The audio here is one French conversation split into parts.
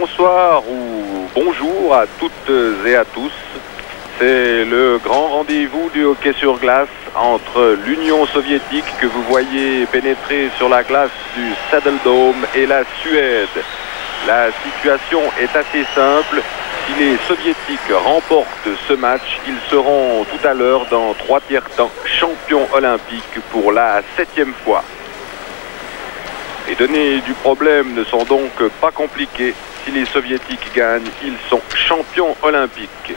bonsoir ou bonjour à toutes et à tous. C'est le grand rendez-vous du hockey sur glace entre l'Union soviétique que vous voyez pénétrer sur la glace du Saddle Dome et la Suède. La situation est assez simple. Si les soviétiques remportent ce match, ils seront tout à l'heure dans 3 tiers-temps champions olympiques pour la 7e fois. Les données du problème ne sont donc pas compliquées. Si les soviétiques gagnent, ils sont champions olympiques.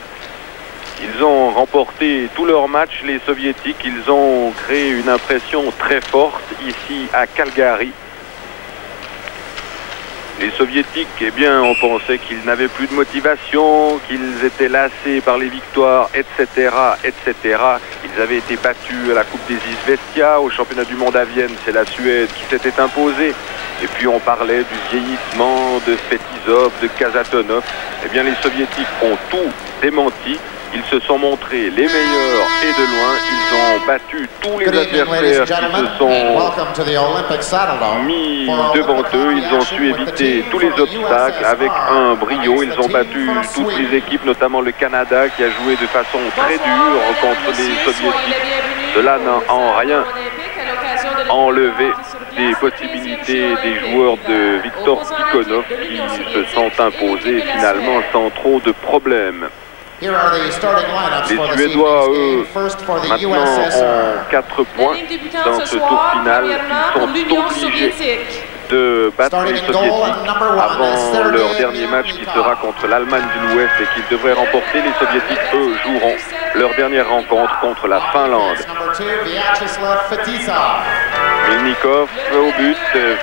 Ils ont remporté tous leurs matchs, les soviétiques. Ils ont créé une impression très forte ici à Calgary. Les soviétiques, eh bien, on pensait qu'ils n'avaient plus de motivation, qu'ils étaient lassés par les victoires, etc., etc. Ils avaient été battus à la Coupe des Izvestia, au championnat du monde à Vienne, c'est la Suède qui s'était imposée. Et puis on parlait du vieillissement de Fetisov, de Kasatonov. Eh bien, les soviétiques ont tout démenti. Ils se sont montrés les meilleurs et de loin. Ils ont battu tous les adversaires qui se sont mis devant eux. Ils ont su éviter tous les obstacles avec un brio. Ils ont battu toutes les équipes, notamment le Canada qui a joué de façon très dure contre les soviétiques. Cela n'a en rien enlevé des possibilités des joueurs de Viktor Tikhonov qui se sont imposés finalement sans trop de problèmes. Les Suédois, eux, maintenant ont 4 points dans ce tour final. Ils sont obligés de battre les Soviétiques avant leur dernier match qui sera contre l'Allemagne de l'Ouest et qu'ils devraient remporter. Les Soviétiques, eux, joueront leur dernière rencontre contre la Finlande. Milnikov au but,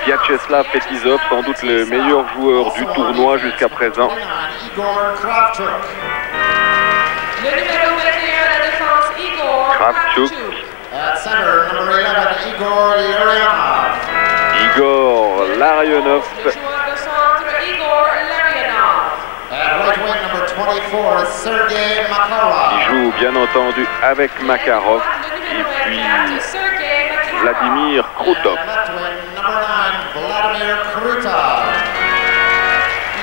Vyacheslav Fetisov, sans doute le meilleur joueur du tournoi jusqu'à présent. Le numéro 21 à la défense, Igor Kravchuk. At center, number 11, Igor Larionov. Igor Larionov. Le joueur de centre, Igor Larionov. At right wing, number 24, Sergei Makarov. Il joue bien entendu avec Makarov et puis Vladimir Krutov. Left wing, number 9, Vladimir Krutov.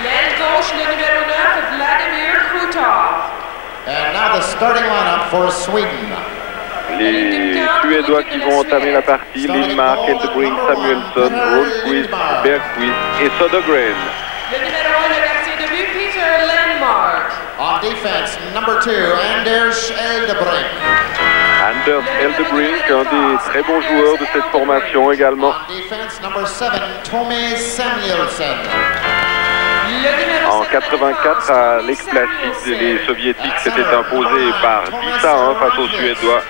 L'aile gauche, le numéro 9, Vladimir Krutov. And now the starting lineup for Sweden. Les Suédois qui vont entamer la partie, Lindmark, Eldbrink, Samuelsson, Rundqvist, Bergqvist et Södergren. Le numéro 1, le gardien de but, Peter Lindmark. On defense, number 2, Anders Eldbrink. Anders Eldbrink, un des très bons joueurs de cette formation également. On defense, number 7, Tommy Samuelsson. En 84, à l'Ex-Placide, les Soviétiques s'étaient imposés par 10-1 face aux Suédois.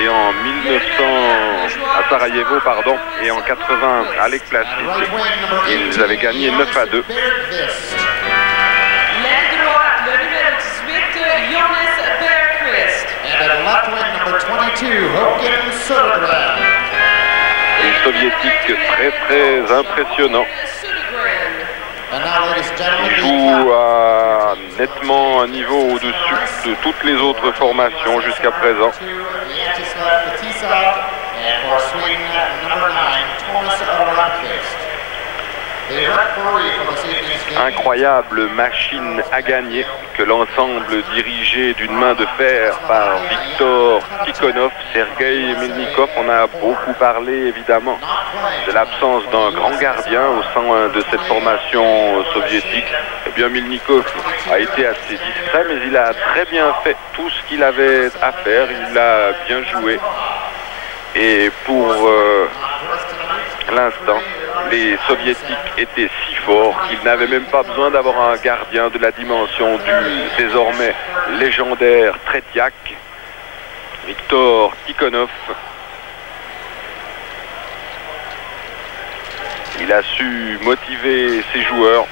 Et en 1900, à Sarajevo, pardon, et en 80 à l'Ex-Placide, ils avaient gagné 9-2. L'aile droite, le numéro 18, Jonas Bergqvist. And at left wing, number 22, Håkan Södergren. Les Soviétiques très très impressionnants. And now, ladies and gentlemen, Ils jouent à nettement un niveau au-dessus de toutes les autres formations jusqu'à présent. Vyacheslav Fetisov, and for Sweden, number 9, Thomas Rundqvist. The referee for this evening's game. Incroyable machine à gagner que l'ensemble dirigé d'une main de fer par Viktor Tikhonov, Sergei Milnikov. On a beaucoup parlé évidemment de l'absence d'un grand gardien au sein de cette formation soviétique. Eh bien, Milnikov a été assez discret, mais il a très bien fait tout ce qu'il avait à faire. Il a bien joué. Et pour l'instant, les Soviétiques étaient si forts qu'ils n'avaient même pas besoin d'avoir un gardien de la dimension du désormais légendaire Tretiak, Viktor Tikhonov. Il a su motiver ses joueurs,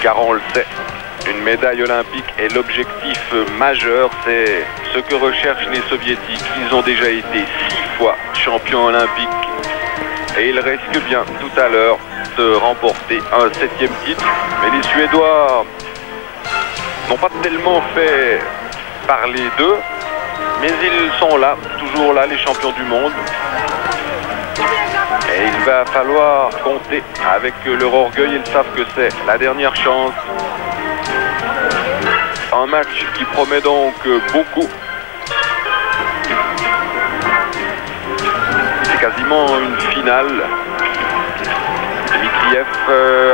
car on le sait, une médaille olympique est l'objectif majeur, c'est ce que recherchent les Soviétiques. Ils ont déjà été 6 fois champions olympiques. Et ils risquent bien tout à l'heure de remporter un 7e titre. Mais les Suédois n'ont pas tellement fait parler d'eux, mais ils sont là, toujours là, les champions du monde. Et il va falloir compter avec leur orgueil, ils savent que c'est la dernière chance. Un match qui promet donc beaucoup. C'est quasiment une finale. Dmitriev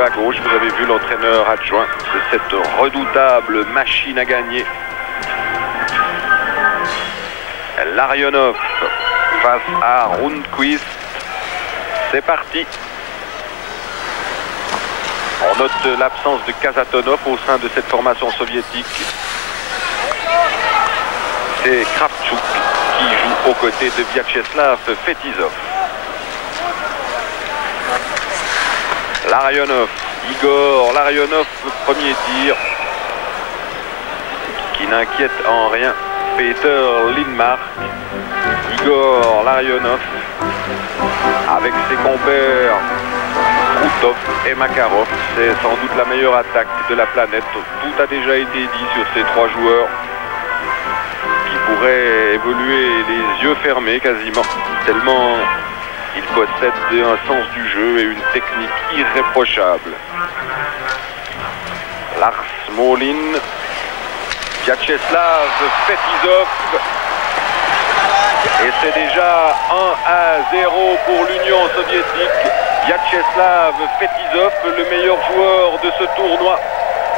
à gauche, vous avez vu l'entraîneur adjoint de cette redoutable machine à gagner. Larionov face à Rundqvist. C'est parti. On note l'absence de Kasatonov au sein de cette formation soviétique. C'est Kravchuk qui joue aux côtés de Vyacheslav Fetisov. Larionov, Igor Larionov, premier tir qui n'inquiète en rien Peter Lindmark. Igor Larionov avec ses compères Krutov et Makarov, c'est sans doute la meilleure attaque de la planète. Tout a déjà été dit sur ces trois joueurs qui pourraient évoluer les yeux fermés quasiment, tellement ils possèdent un sens du jeu et une technique irréprochable. Lars Molin, Vyacheslav Fetisov, et c'est déjà 1-0 pour l'Union soviétique. Vyacheslav Fetisov, le meilleur joueur de ce tournoi.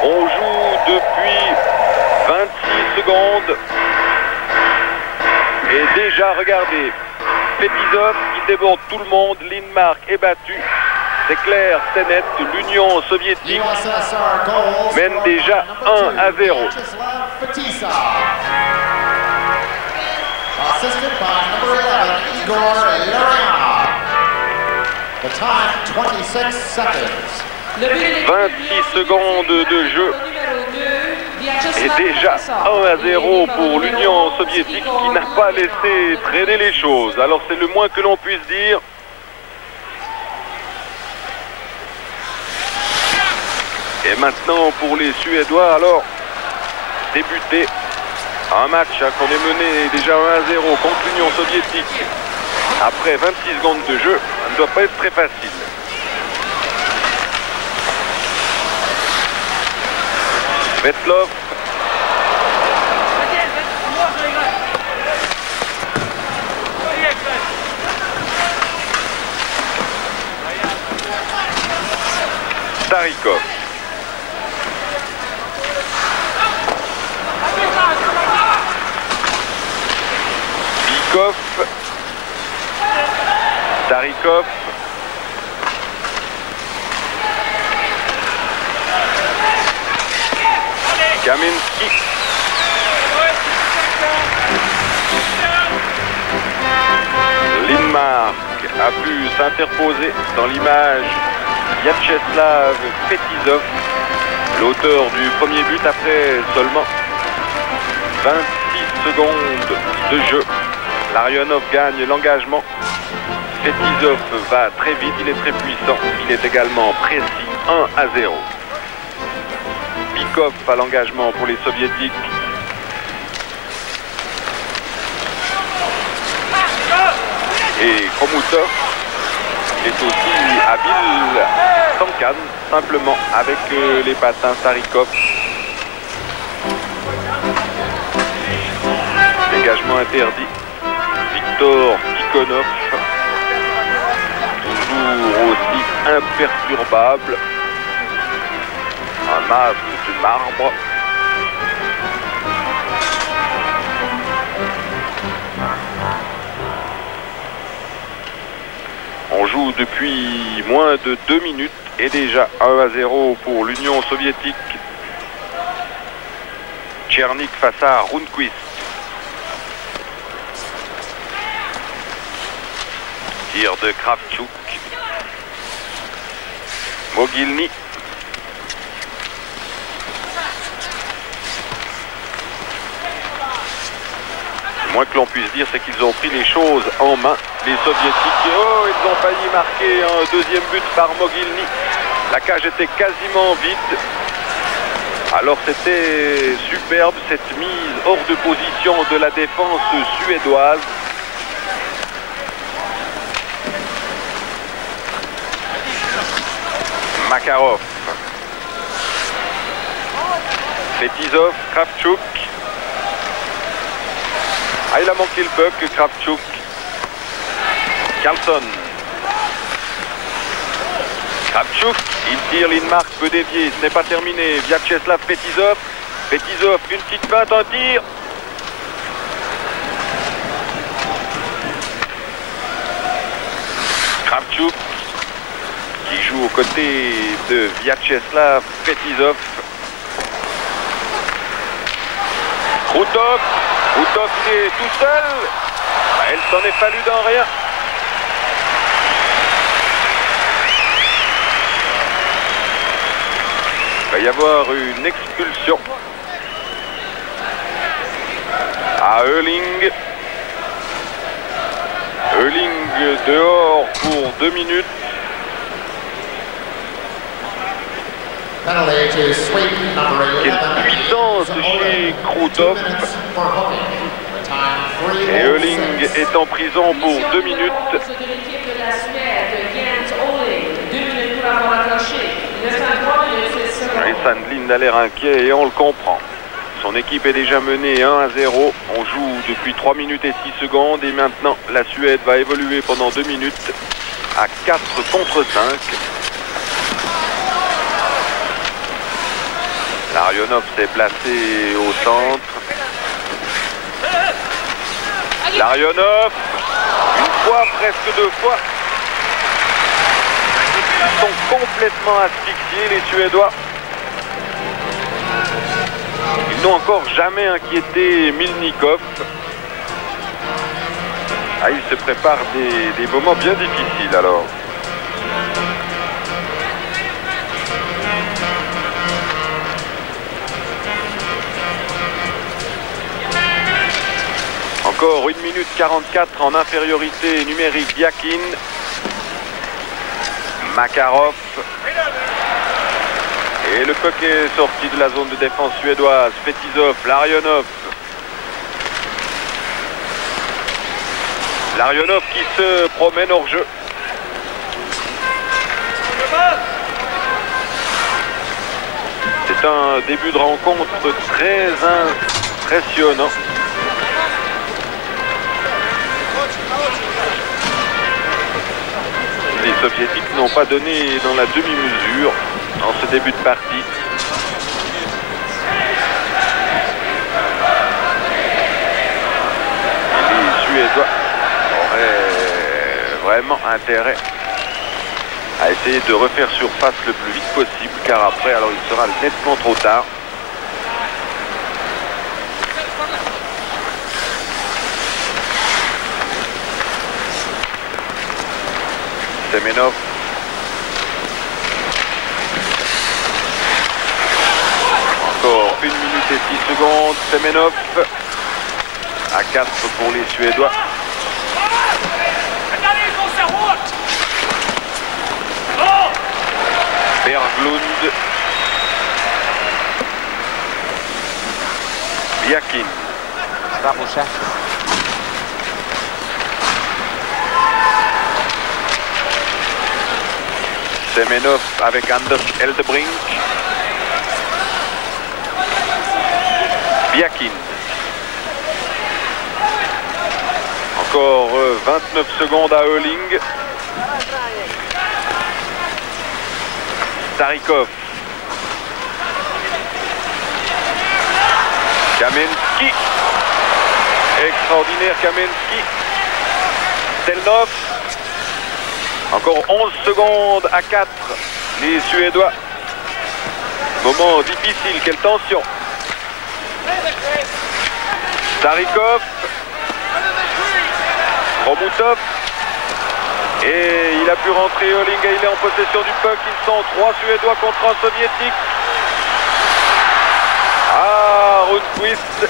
On joue depuis 26 secondes. Et déjà, regardez, Fetisov, il déborde tout le monde. Lindmark est battu. C'est clair, c'est net. L'Union soviétique mène déjà 1-0. Assisted by number 11, Igor Larionov. The time, 26 seconds. 26 secondes de jeu. Et déjà 1-0 pour l'Union soviétique qui n'a pas laissé traîner les choses. Alors c'est le moins que l'on puisse dire. Et maintenant pour les Suédois, alors débuter un match qu'on est mené déjà 1-0 contre l'Union soviétique après 26 secondes de jeu, ça ne doit pas être très facile. Svetlov. Starikov. Bikov. Starikov. Kaminsky. Lindmark a pu s'interposer dans l'image. Vyacheslav Fetisov, l'auteur du premier but après seulement 26 secondes de jeu. Larionov gagne l'engagement. Fetisov va très vite, il est très puissant, il est également précis. 1-0. Bikov à l'engagement pour les soviétiques. Et Khomutov est aussi habile sans canne, simplement avec les patins. Starikov. Dégagement interdit. Viktor Tikhonov, toujours aussi imperturbable. Un masque de marbre. On joue depuis moins de 2 minutes et déjà 1-0 pour l'Union soviétique. Tchernik face à Rundqvist. Tir de Kravchuk. Mogilny. Le moins que l'on puisse dire, c'est qu'ils ont pris les choses en main. Les soviétiques, oh, ils ont failli marquer un deuxième but par Mogilny. La cage était quasiment vide. Alors c'était superbe cette mise hors de position de la défense suédoise. Makarov. Fetisov, Kravchuk. Ah, il a manqué le puck, Kravchuk. Carlson. Kravchuk, il tire, l'Inmark peut dévier, ce n'est pas terminé. Vyacheslav Fetisov. Fetisov, une petite feinte, un tir. Kravchuk qui joue aux côtés de Vyacheslav Fetisov. Krutov, il est tout seul. Elle s'en est fallu d'un rien. Il va y avoir une expulsion à Erling. Erling dehors pour 2 minutes. Quelle puissance chez Krutov. Et Erling est en prison pour 2 minutes. Et Sandlin a l'air inquiet et on le comprend. Son équipe est déjà menée 1-0. On joue depuis 3 minutes et 6 secondes. Et maintenant, la Suède va évoluer pendant 2 minutes à 4 contre 5. Larionov s'est placé au centre. Larionov, une fois, presque 2 fois. Ils sont complètement asphyxiés, les Suédois. Ils n'ont encore jamais inquiété Milnikov. Ah, il se prépare des moments bien difficiles alors. Encore 1 minute 44 en infériorité numérique. Biakin. Makarov. Et le puck est sorti de la zone de défense suédoise. Fetisov, Larionov. Larionov qui se promène hors jeu. C'est un début de rencontre très impressionnant. Les Soviétiques n'ont pas donné dans la demi-mesure en ce début de partie. Les Suédois auraient vraiment intérêt à essayer de refaire surface le plus vite possible, car après, alors il sera nettement trop tard. Semenov. Encore 1 minute et 6 secondes. Semenov. À 4 pour les Suédois. Berglund. Biakin. Semenov avec Anders Eldebrink. Biakin. Encore 29 secondes à Erling. Starikov. Kamensky. Extraordinaire Kamensky. Stelnov. Encore 11 secondes à 4. Les Suédois. Moment difficile, quelle tension. Starikov. Romutov. Et il a pu rentrer Erling et il est en possession du puck. Ils sont 3 Suédois contre un Soviétique. Ah, Rundqvist.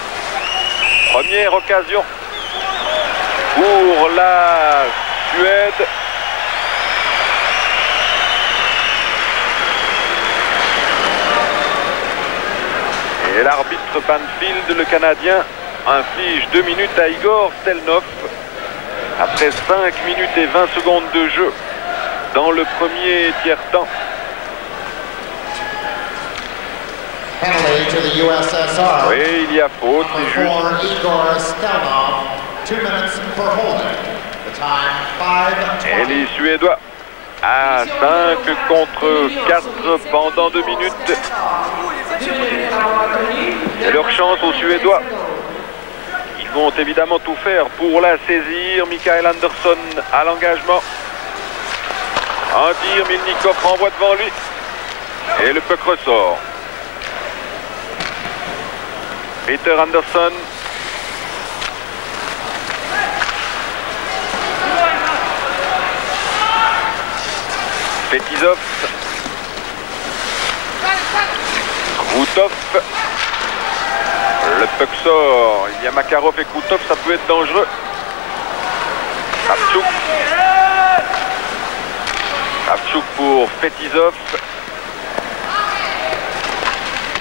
Première occasion pour la Suède. Et l'arbitre Banfield, le Canadien, inflige 2 minutes à Igor Stelnov. Après 5 minutes et 20 secondes de jeu dans le premier tiers-temps. Penalty to the USSR. Oui, il y a faute, c'est Number juste. 4, Igor Stelnov, 2 minutes for holding. The time, 5:20. Et les Suédois à 5 contre 4 pendant 2 minutes. C'est leur chance aux Suédois. Ils vont évidemment tout faire pour la saisir. Mikael Andersson à l'engagement. Un tir, Milnikov renvoie devant lui. Et le puck ressort. Peter Andersson. Petizov. Krutov. Le puck sort. Il y a Makarov et Krutov, ça peut être dangereux. Kravchuk. Kravchuk pour Petizov.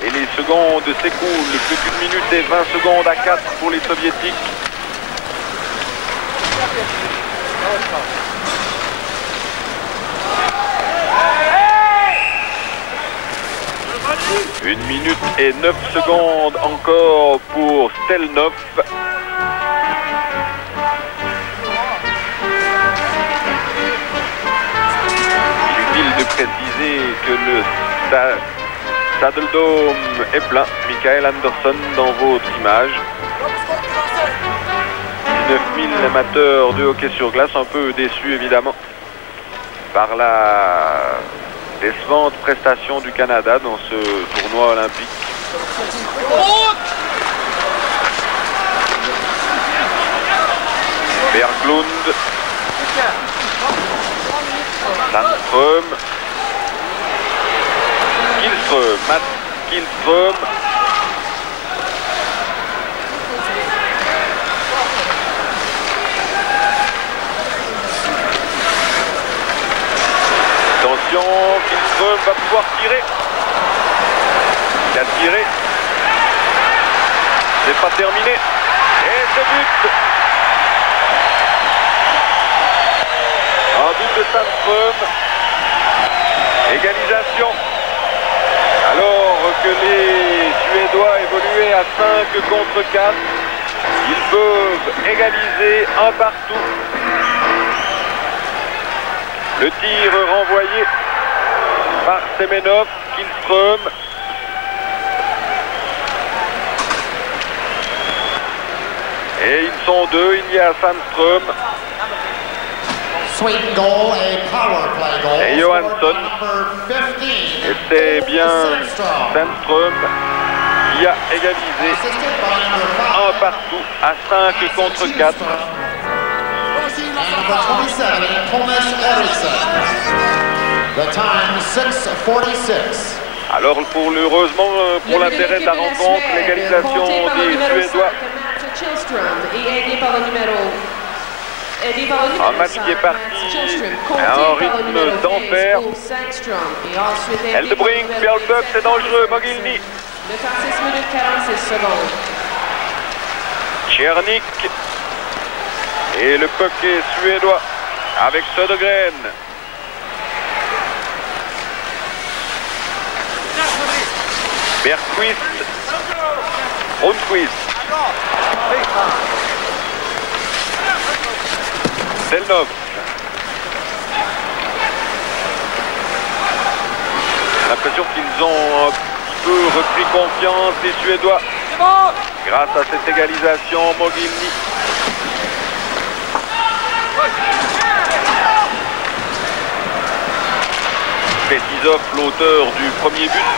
Et les secondes s'écoulent. Plus qu'une minute et 20 secondes à 4 pour les Soviétiques. Une minute et 9 secondes encore pour Stelnov. Inutile de préciser que le Saddle Dome est plein. Mikael Andersson dans votre image. 19 000 amateurs de hockey sur glace, un peu déçus évidemment par la décevante prestation du Canada dans ce tournoi olympique. Berglund, Sandström, Kihlström, Mats Kihlström. Attention, Kihlström va pouvoir tirer. Il a tiré. C'est pas terminé. Et ce but. Un but de Sandström. Égalisation. Alors que les Suédois évoluaient à 5 contre 4, ils peuvent égaliser un partout. Le tir renvoyé par Semenov, Kihlström. Et ils sont deux, il y a Sandström. Sweet goal, a power play goal. Et Johansson. Number 15. Et c'est bien Sandström qui a égalisé Assisted by number 5. un partout à 5 contre 4. And number 27, Thomas Eriksson. The time 6:46. Alors heureusement pour l'intérêt de la rencontre, l'égalisation des Suédois. Un match qui est parti à un rythme d'enfer. Eldebrink, perd le puck, c'est dangereux, Mogilny. Tchernik. Et le puck est suédois avec Södergren. Bergqvist. Rundqvist. Stelnov. J'ai l'impression qu'ils ont un petit peu repris confiance, les Suédois. Grâce à cette égalisation, Mogilny. Petizov, l'auteur du premier but.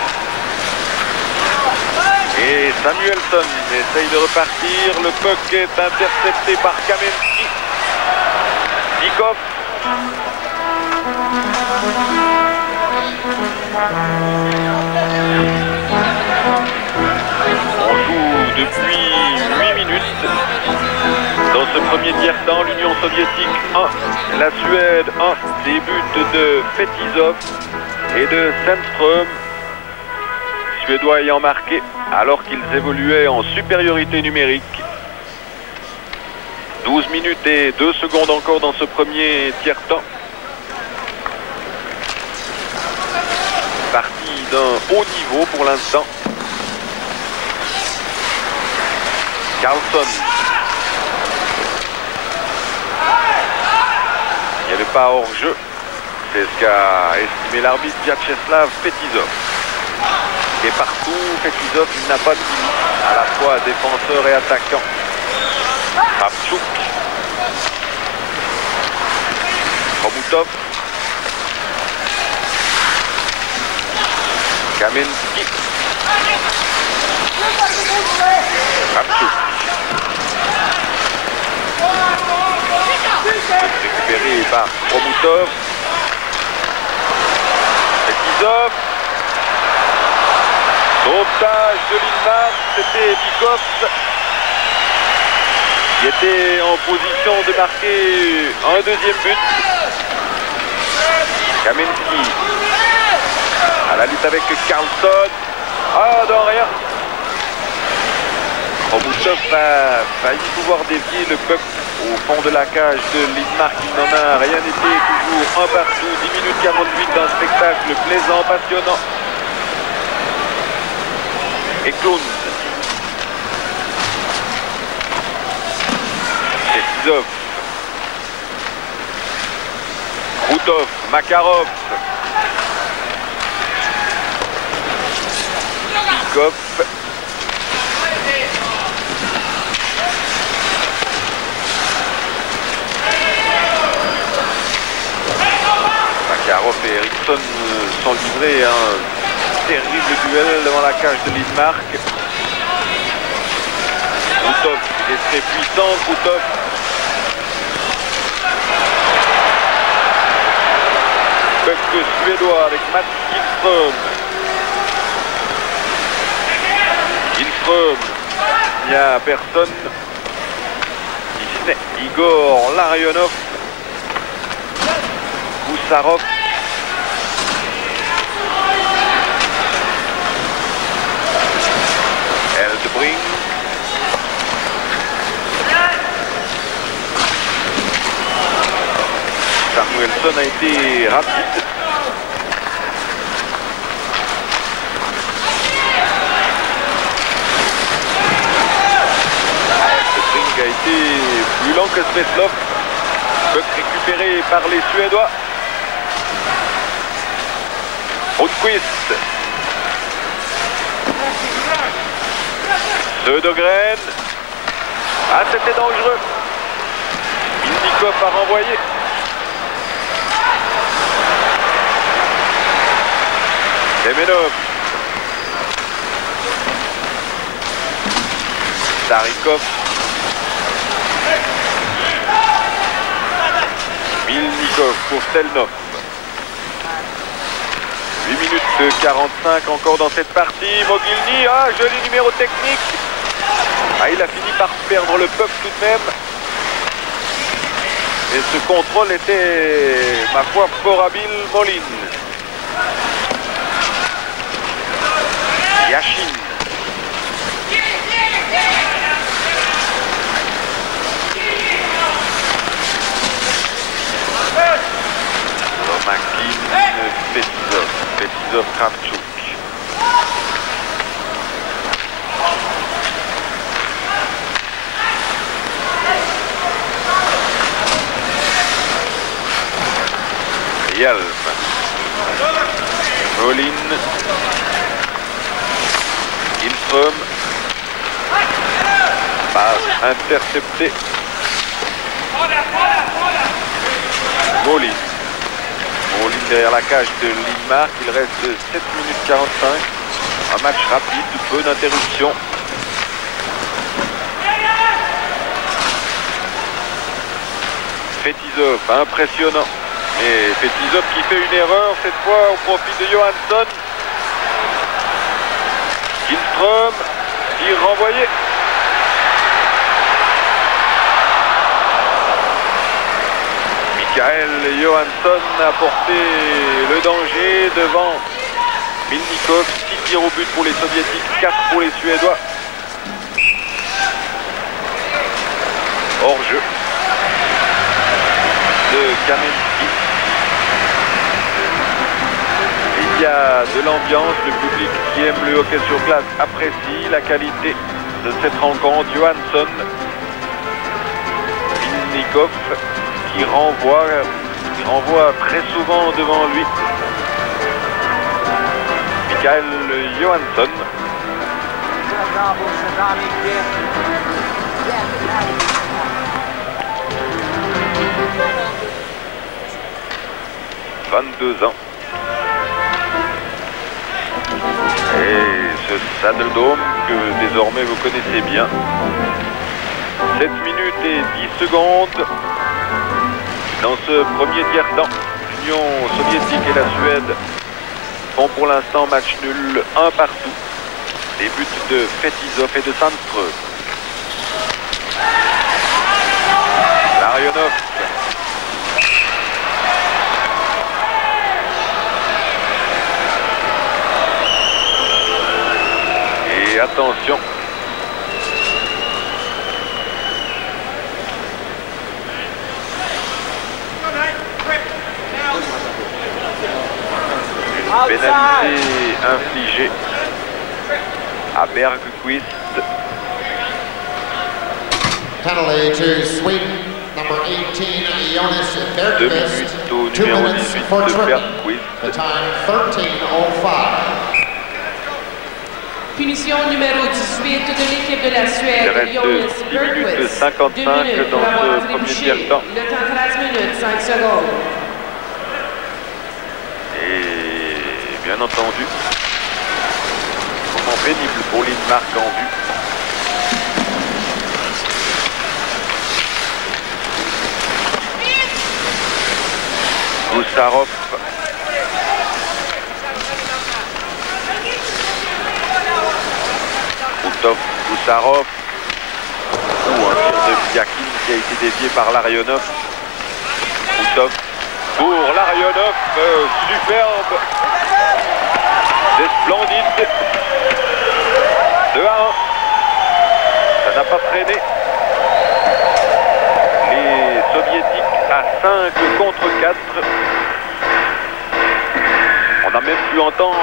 Et Samuelsson essaye de repartir. Le puck est intercepté par Kamensky. Dikov. On joue depuis 8 minutes. Dans ce premier tiers-temps, l'Union soviétique 1, la Suède 1. Des buts de Petizov et de Sandström. Suédois ayant marqué alors qu'ils évoluaient en supériorité numérique. 12 minutes et 2 secondes encore dans ce premier tiers-temps. Partie d'un haut niveau pour l'instant. Carlson. Il n'y avait pas hors-jeu. C'est ce qu'a estimé l'arbitre Vyacheslav Petizov. Et partout, Petizov n'a pas de limite, à la fois défenseur et attaquant. Kravchuk. Khomutov. Kamensky. Kravchuk. Récupéré par Khomutov. Petizov. Sauvetage de Lindmark, c'était Bikov qui était en position de marquer un deuxième but. Kamensky à la lutte avec Carlson. Ah, non, rien. Khomutov a failli pouvoir dévier le puck au fond de la cage de Lindmark. Il n'en a rien été, toujours un partout, 10 minutes 48 d'un spectacle plaisant, passionnant. Et Klund. Petizov. Krutov. Makarov. Bikov. Makarov et Eriksson sont livrés à un terrible duel devant la cage de Lindmark. Krutov, il est très puissant, Krutov. Puck suédois avec Mats Gillström. Gillström, il n'y a personne. Igor Larionov. Gusarov. Eldbrink. Samuelsson a été rapide. Eldbrink a été plus lent que Svetlov. Puck récupéré par les Suédois. Rundqvist. Södergren. Ah, c'était dangereux. Ilnikov a renvoyé. Semenov. Starikov. Milnikov pour Stelnov. 8 minutes 45 encore dans cette partie. Mogilny, ah, joli numéro technique. Ah, il a fini par perdre le puck tout de même. Et ce contrôle était, ma foi, fort habile. Molin. Yashin. Lomakin, Petizov. Petizov, Kravchuk. Yalm. Molin. Gillström. Passe intercepté. Molin. Molin derrière la cage de Lindmark. Il reste 7 minutes 45. Un match rapide, peu d'interruption. Petizov, impressionnant. Et Petizov qui fait une erreur cette fois au profit de Johansson. Gillström, tir renvoyé. Mikael Johansson a porté le danger devant Milnikov. 6 tirs au but pour les Soviétiques, 4 pour les Suédois. Hors jeu de Kamensky. Il y a de l'ambiance, le public qui aime le hockey sur glace apprécie la qualité de cette rencontre, Johansson, Vinnikov qui renvoie très souvent devant lui. Mikael Johansson. « 22 ans. Et ce Saddledome que désormais vous connaissez bien. 7 minutes et 10 secondes. Dans ce premier tiers-temps, l'Union soviétique et la Suède font pour l'instant match nul, 1 partout. Les buts de Fetisov et de Sandström. Larionov. Et attention. Pénalité infligée à Bergqvist. Penalty to Sweden, number 18, Jonas 2 Bergqvist. minutes au 2 numéro minutes 18 for de Britain. Bergqvist. The time 13:05. Punition numéro 18 de l'équipe de la Il Suède, reste Jonas 10 minutes Bergqvist. 55 2 minutes dans pour avoir ce premier trébuché. tiers-temps. Le temps 13 minutes, 5 secondes. Et bien entendu, moment pénible pour Lindmark en vue. Gusarov. Koutov, Gusarov. Ou un tir de Biakin qui a été dévié par Larionov. Koutov pour Larionov. Superbe. C'est splendide. 2-1. Ça n'a pas freiné. Les soviétiques à 5 contre 4. On a même pu entendre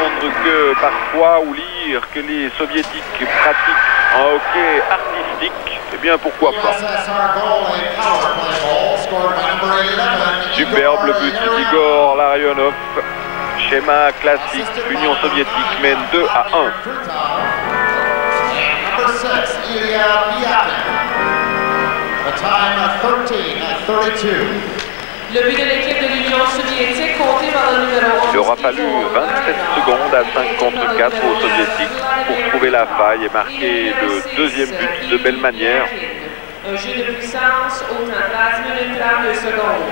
que parfois ou lire que les soviétiques pratiquent un hockey artistique. Eh bien pourquoi pas. Superbe le but d'Igor Larionov. Schéma classique, l'Union soviétique mène 2-1. Number 6, Ilya Biakin. The time 13:32. Le but de l'équipe de l'Union soviétique compté par le numéro 11. Il aura fallu 27 secondes à 5 contre 4 aux soviétiques pour trouver la faille et marquer le deuxième but de belle manière. Un jeu de puissance au temps 13 minutes 32 secondes.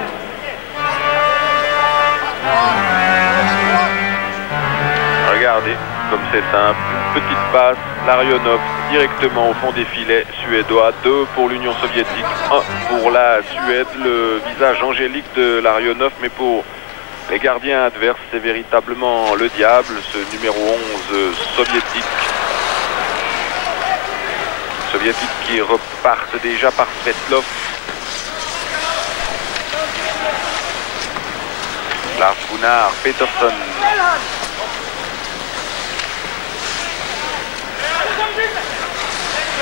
Regardez, comme c'est simple, une petite passe, Larionov directement au fond des filets suédois, 2 pour l'Union soviétique, 1 pour la Suède, le visage angélique de Larionov, mais pour les gardiens adverses, c'est véritablement le diable, ce numéro 11 soviétique. Soviétiques qui repartent déjà par Svetlov. Lars Gunnar Peterson.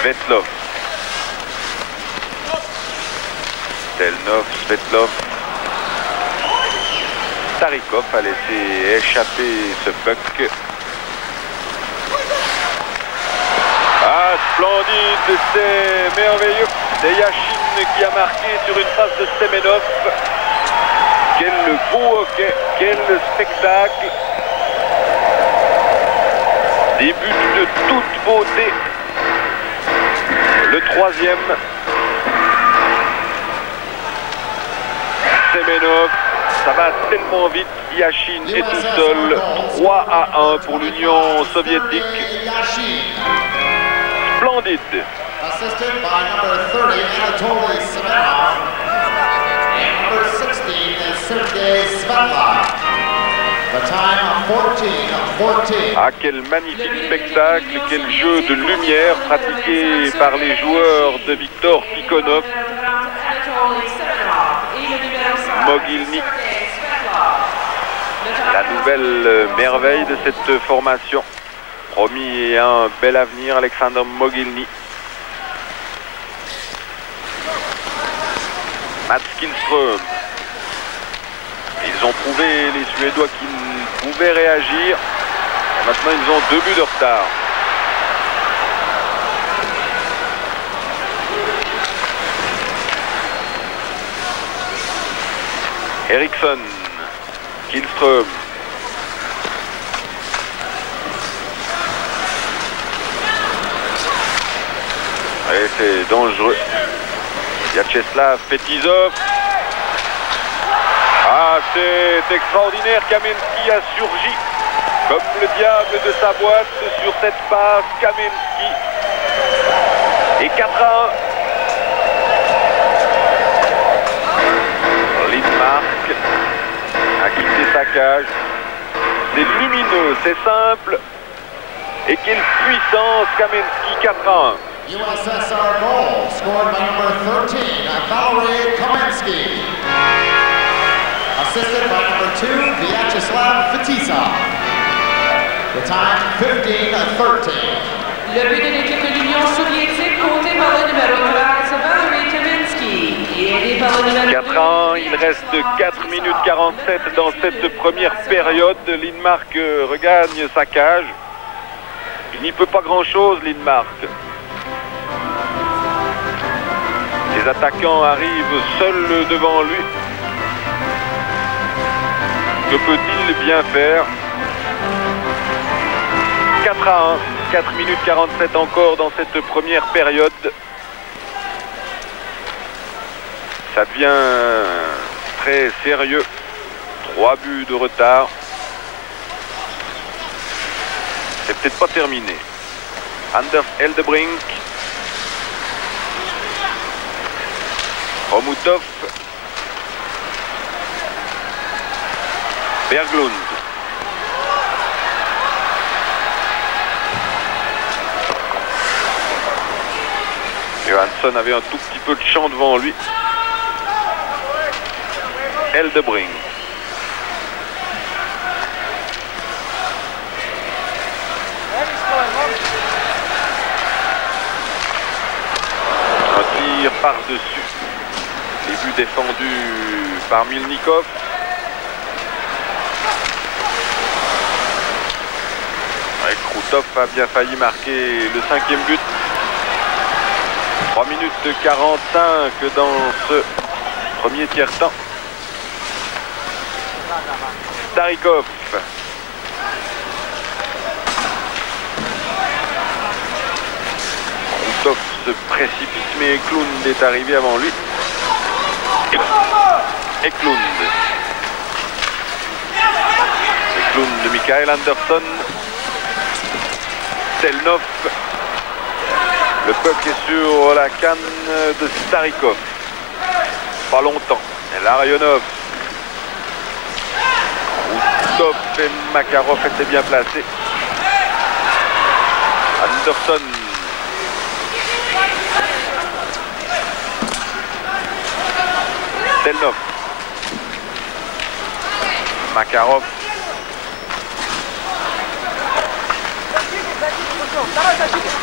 Svetlov. Stelnov, Svetlov. Starikov a laissé échapper ce puck. Ah, splendide, c'est merveilleux. C'est Yashin qui a marqué sur une passe de Semenov. Quel beau hockey, quel spectacle. Des buts de toute beauté. Le troisième. Semenov, ça va tellement vite. Yashin est tout seul. 3-1 pour l'Union soviétique. Splendide. Assisted by number 30, Anatoly Semenov. And number 16 is Sergei Svetlov. The time 14:14. Ah, quel magnifique spectacle, quel jeu de lumière pratiqué par les joueurs de Viktor Tikhonov. Mogilny, la nouvelle merveille de cette formation. Promis un bel avenir, Alexander Mogilny. Mats Kihlström. Ils ont prouvé, les Suédois, qu'ils pouvaient réagir. Et maintenant, ils ont 2 buts de retard. Eriksson, Kihlström. Et c'est dangereux. Vyacheslav Fetisov. Ah, c'est extraordinaire. Kamensky a surgi comme le diable de sa boîte sur cette passe. Kamensky. Et 4-1. Lindmark a quitté sa cage. C'est lumineux, c'est simple. Et quelle puissance, Kamensky, 4-1. USSR goal scored by number 13, Valery Kamensky. Assisted by number 2, Vyacheslav Fetisov. The time 15-13. Le but de l'équipe de l'Union soviétique compté par le numéro 13, Valery Kamensky. Et aidé par le numéro 4-1, il reste 4 minutes 47 dans cette première période. Lindmark regagne sa cage. Il n'y peut pas grand-chose, Lindmark. Les attaquants arrivent seuls devant lui. Que peut-il bien faire? 4-1, 4 minutes 47 encore dans cette première période. Ça devient très sérieux. 3 buts de retard. C'est peut-être pas terminé. Anders Eldebrink. Romutov. Berglund. Johansson avait un tout petit peu de champ devant lui. Eldebrink. Un tir par-dessus. Les buts défendus par Milnikov. Ouais, Krutov a bien failli marquer le 5e but. 3 minutes 45 dans ce premier tiers-temps. Starikov. Krutov se précipite, mais Eklund est arrivé avant lui. Eklund. Eklund de Mikael Andersson. Stelnov. Le puck est sur la canne de Starikov. Pas longtemps. Et Larionov. Krutov et Makarov étaient bien placés. Andersson. Stelnov. Makarov.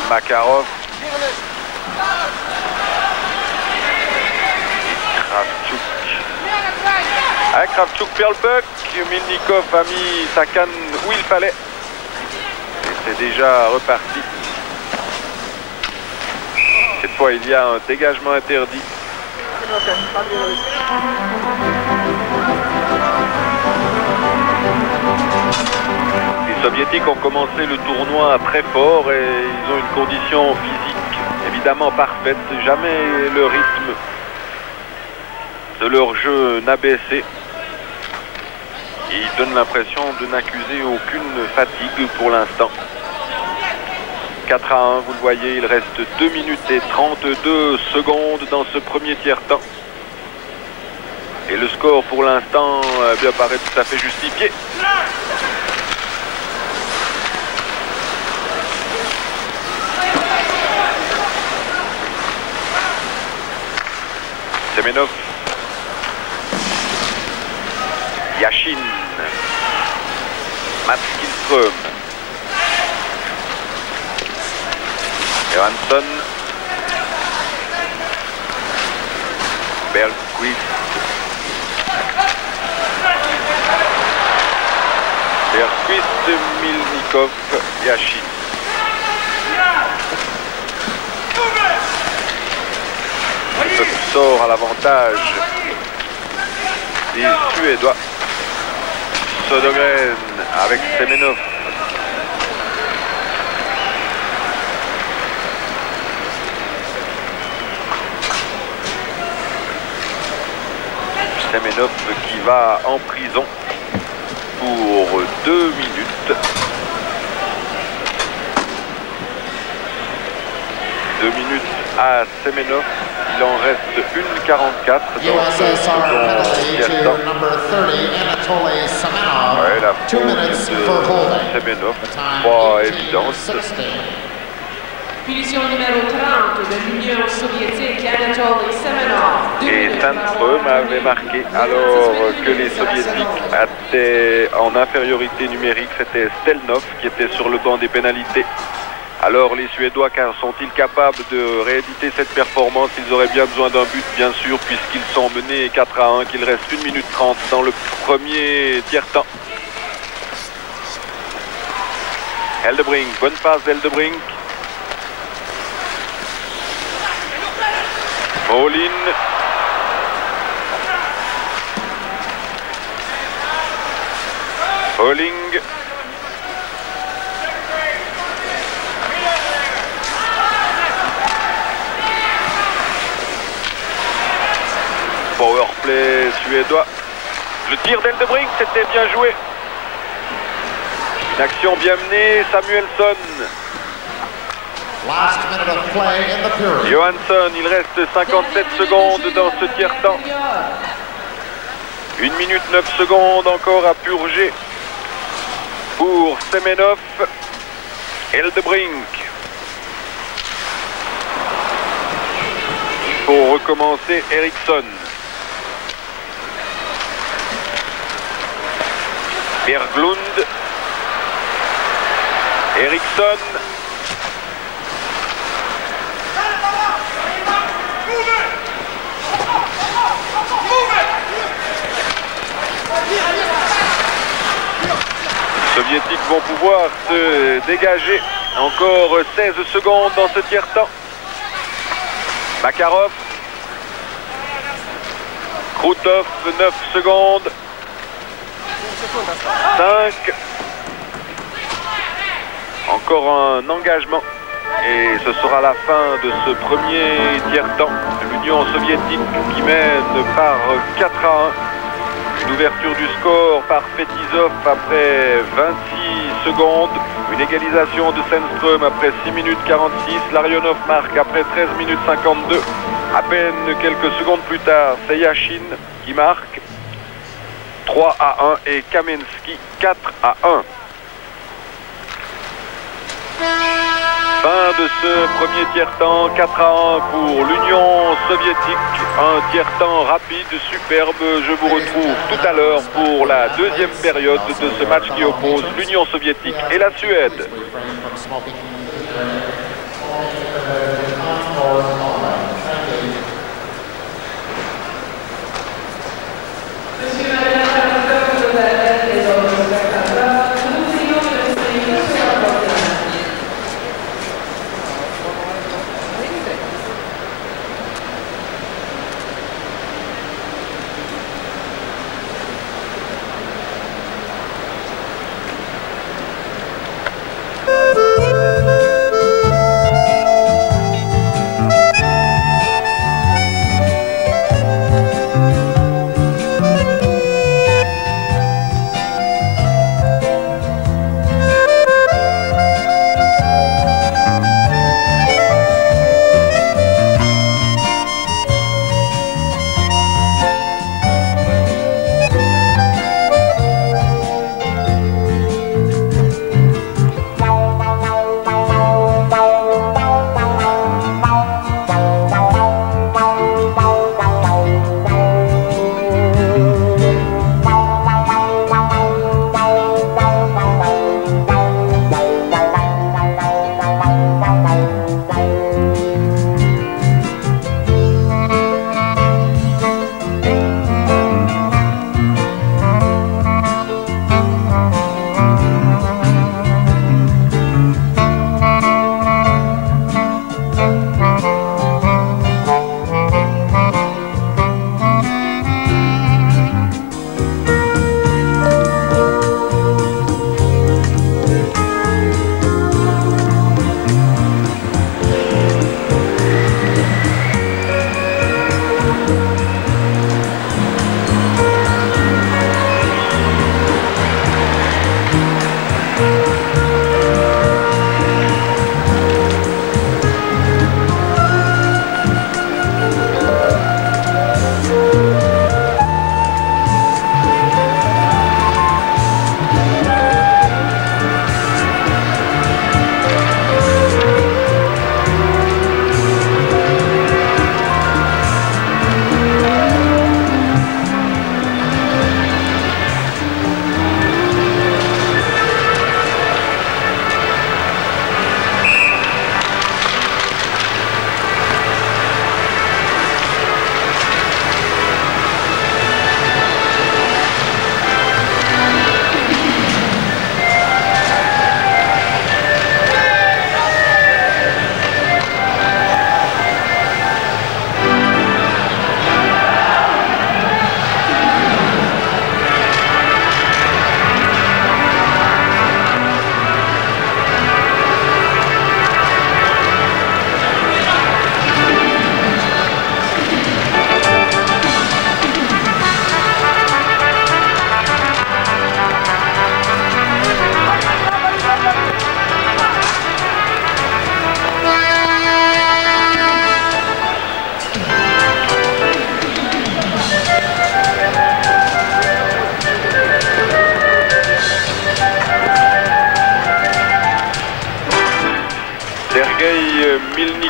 Makarov. Kravchuk. Ah, Kravchuk perd le puck. Milnikov a mis sa canne où il fallait. Et c'est déjà reparti. Cette fois, il y a un dégagement interdit. Les Soviétiques ont commencé le tournoi très fort et ils ont une condition physique évidemment parfaite. Jamais le rythme de leur jeu n'a baissé. Ils donnent l'impression de n'accuser aucune fatigue pour l'instant. 4-1, vous le voyez, il reste 2 minutes et 32 secondes dans ce premier tiers-temps. Et le score pour l'instant paraît tout à fait justifié. Semenov. Yashin. Mats Kihlström. Johansson. Bergquist. Bergquist, Milnikov, Yashin. Ce sort à l'avantage des Suédois. Södergren avec Semenov. Semenov qui va en prison pour 2 minutes. 2 minutes à Semenov. Il en reste 1:44 dans ce second tiers-temps. Ouais, la faute de Semenov, pas évidente. Punition numéro 30 de l'Union soviétique, Anatoly Semenov. Et Sandström avait marqué alors que les soviétiques étaient en infériorité numérique. C'était Stelnov qui était sur le banc des pénalités. Alors les Suédois sont-ils capables de rééditer cette performance? Ils auraient bien besoin d'un but, bien sûr, puisqu'ils sont menés 4-1, qu'il reste 1 minute 30 dans le premier tiers-temps. Eldebrink, bonne passe d'Eldebrink. Molin. Holling. Powerplay suédois. Le tir d'Eldebrink, c'était bien joué. Une action bien menée, Samuelsson. Johansson, il reste 57 secondes dans ce tiers-temps. 1 minute 9 secondes encore à purger pour Semenov. Eldebrink. Il faut recommencer Eriksson. Berglund. Eriksson. Les Soviétiques vont pouvoir se dégager. Encore 16 secondes dans ce tiers-temps. Makarov. Krutov, 9 secondes. 5. Encore un engagement. Et ce sera la fin de ce premier tiers-temps. L'Union soviétique qui mène par 4-1. Une ouverture du score par Fetisov après 26 secondes. Une égalisation de Sandström après 6 minutes 46. Larionov marque après 13 minutes 52. À peine quelques secondes plus tard, c'est Yashin qui marque. 3-1 et Kamensky 4-1. Fin de ce premier tiers-temps, 4-1 pour l'Union soviétique. Un tiers-temps rapide, superbe. Je vous retrouve tout à l'heure pour la deuxième période de ce match qui oppose l'Union soviétique et la Suède.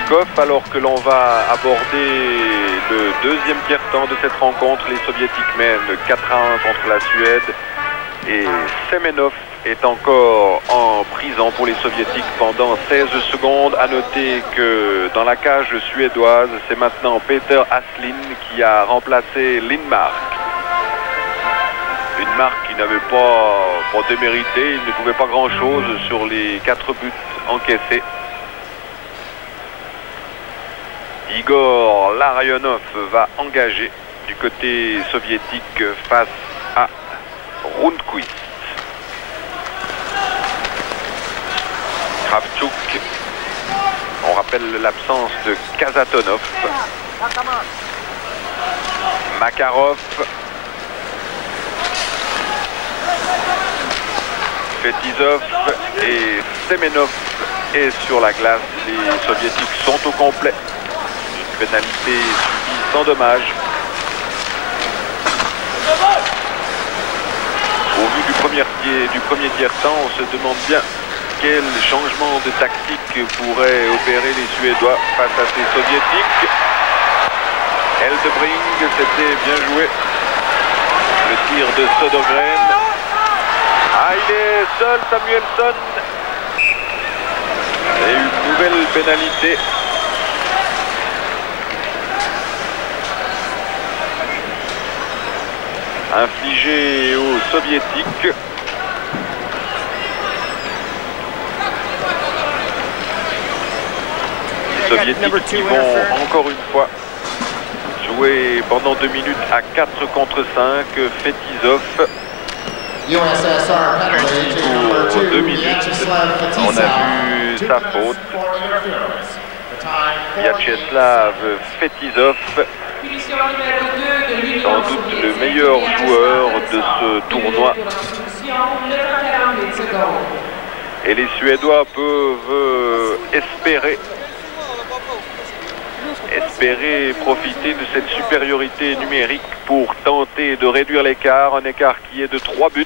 Mnikov, alors que l'on va aborder le deuxième tiers-temps de cette rencontre. Les Soviétiques mènent 4-1 contre la Suède et Semenov est encore en prison pour les Soviétiques pendant 16 secondes. À noter que dans la cage suédoise, c'est maintenant Peter Aslin qui a remplacé Lindmark. Lindmark qui n'avait pas démérité, il ne pouvait pas grand-chose sur les 4 buts encaissés. Igor Larionov va engager du côté soviétique face à Rundqvist. Kravchuk, on rappelle l'absence de Kazatonov, Makarov, Fetisov et Semenov est sur la glace. Les Soviétiques sont au complet. Une pénalité subie sans dommage. Au vu du premier tiers-temps, on se demande bien quel changement de tactique pourrait opérer les Suédois face à ces Soviétiques. Eldebring, c'était bien joué. Le tir de Södergren. Ah, il est seul, Samuelsson. Et une nouvelle pénalité. Infligée aux Soviétiques. Les Soviétiques qui vont encore une fois jouer pendant 2 minutes à 4 contre 5. Fetisov. Pour 2 minutes, on a vu sa faute. Vyacheslav Fetisov, sans doute le meilleur joueur de ce tournoi. Et les Suédois peuvent espérer profiter de cette supériorité numérique pour tenter de réduire l'écart, un écart qui est de 3 buts.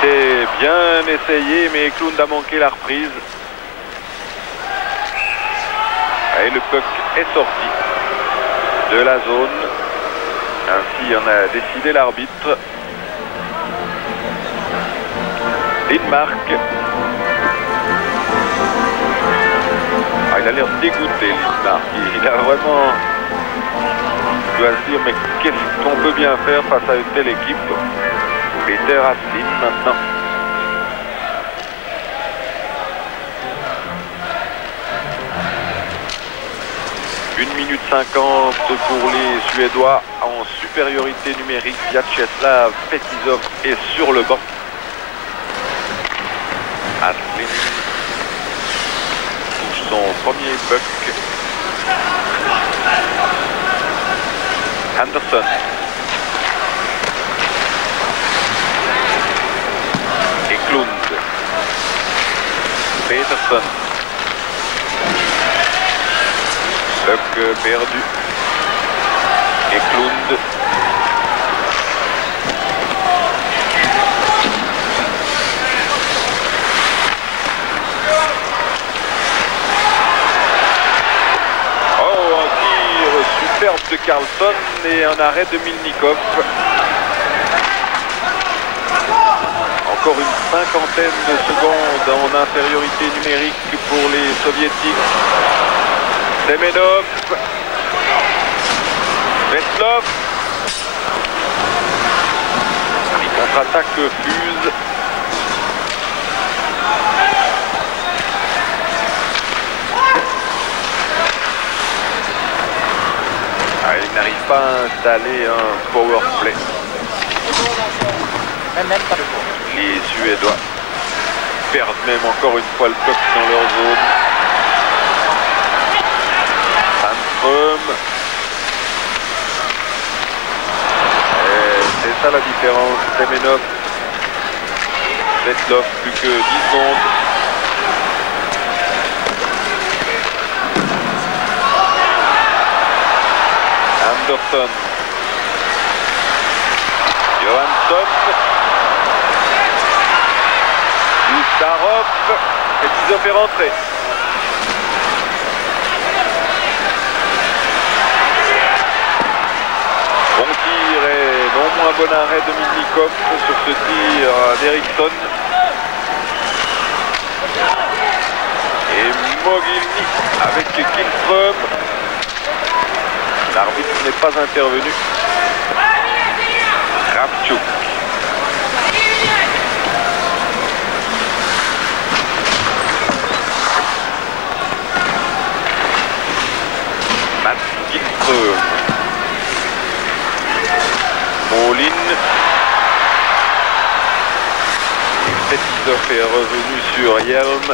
C'était bien essayé, mais Eklund a manqué la reprise. Et le puck est sorti de la zone. Ainsi en a décidé l'arbitre. Lindmark. Il a l'air dégoûté, Lindmark. Il a vraiment... Je dois se dire, mais qu'est-ce qu'on peut bien faire face à une telle équipe? Peter Aslin maintenant. Une minute 50 pour les Suédois en supériorité numérique. Vyacheslav Fetisov est sur le banc. Aslin touche son premier puck. Anderson. Eklund. Peterson. Puck perdu. Eklund. Oh, un tir superbe de Karlsson et un arrêt de Milnikov. Encore une cinquantaine de secondes en infériorité numérique pour les Soviétiques. Semenov, Vetlov, les contre-attaques fusent. Il n'arrive pas à installer un power play. Les Suédois perdent même encore une fois le puck dans leur zone. C'est ça la différence. Semenov, Vetlov, plus que 10 secondes. Anderson, Johansson, Gustarov. Fetisov est rentré. Bon tir et non moins bon arrêt de Milnikov sur ce tir d'Eriksson. Et Mogilny avec Kihlström. L'arbitre n'est pas intervenu. Kravchuk. Mats Kihlström. Molin. Fetisov est revenu sur Hjelm.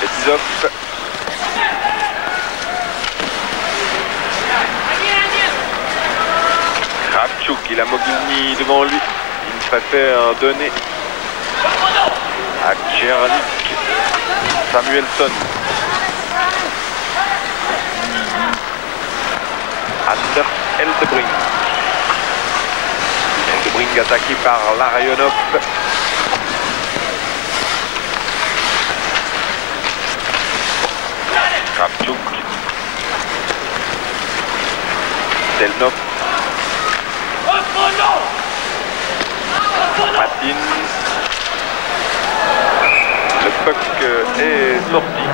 Fetisov. Kravchuk, il a Mogilny devant lui. Il préfère donner à Tchernik. Samuelsson. Anders Eldebrink. Eldebrink attaqué par Larionov. Kravchuk. Stelnov. Matin. Le puck est sorti.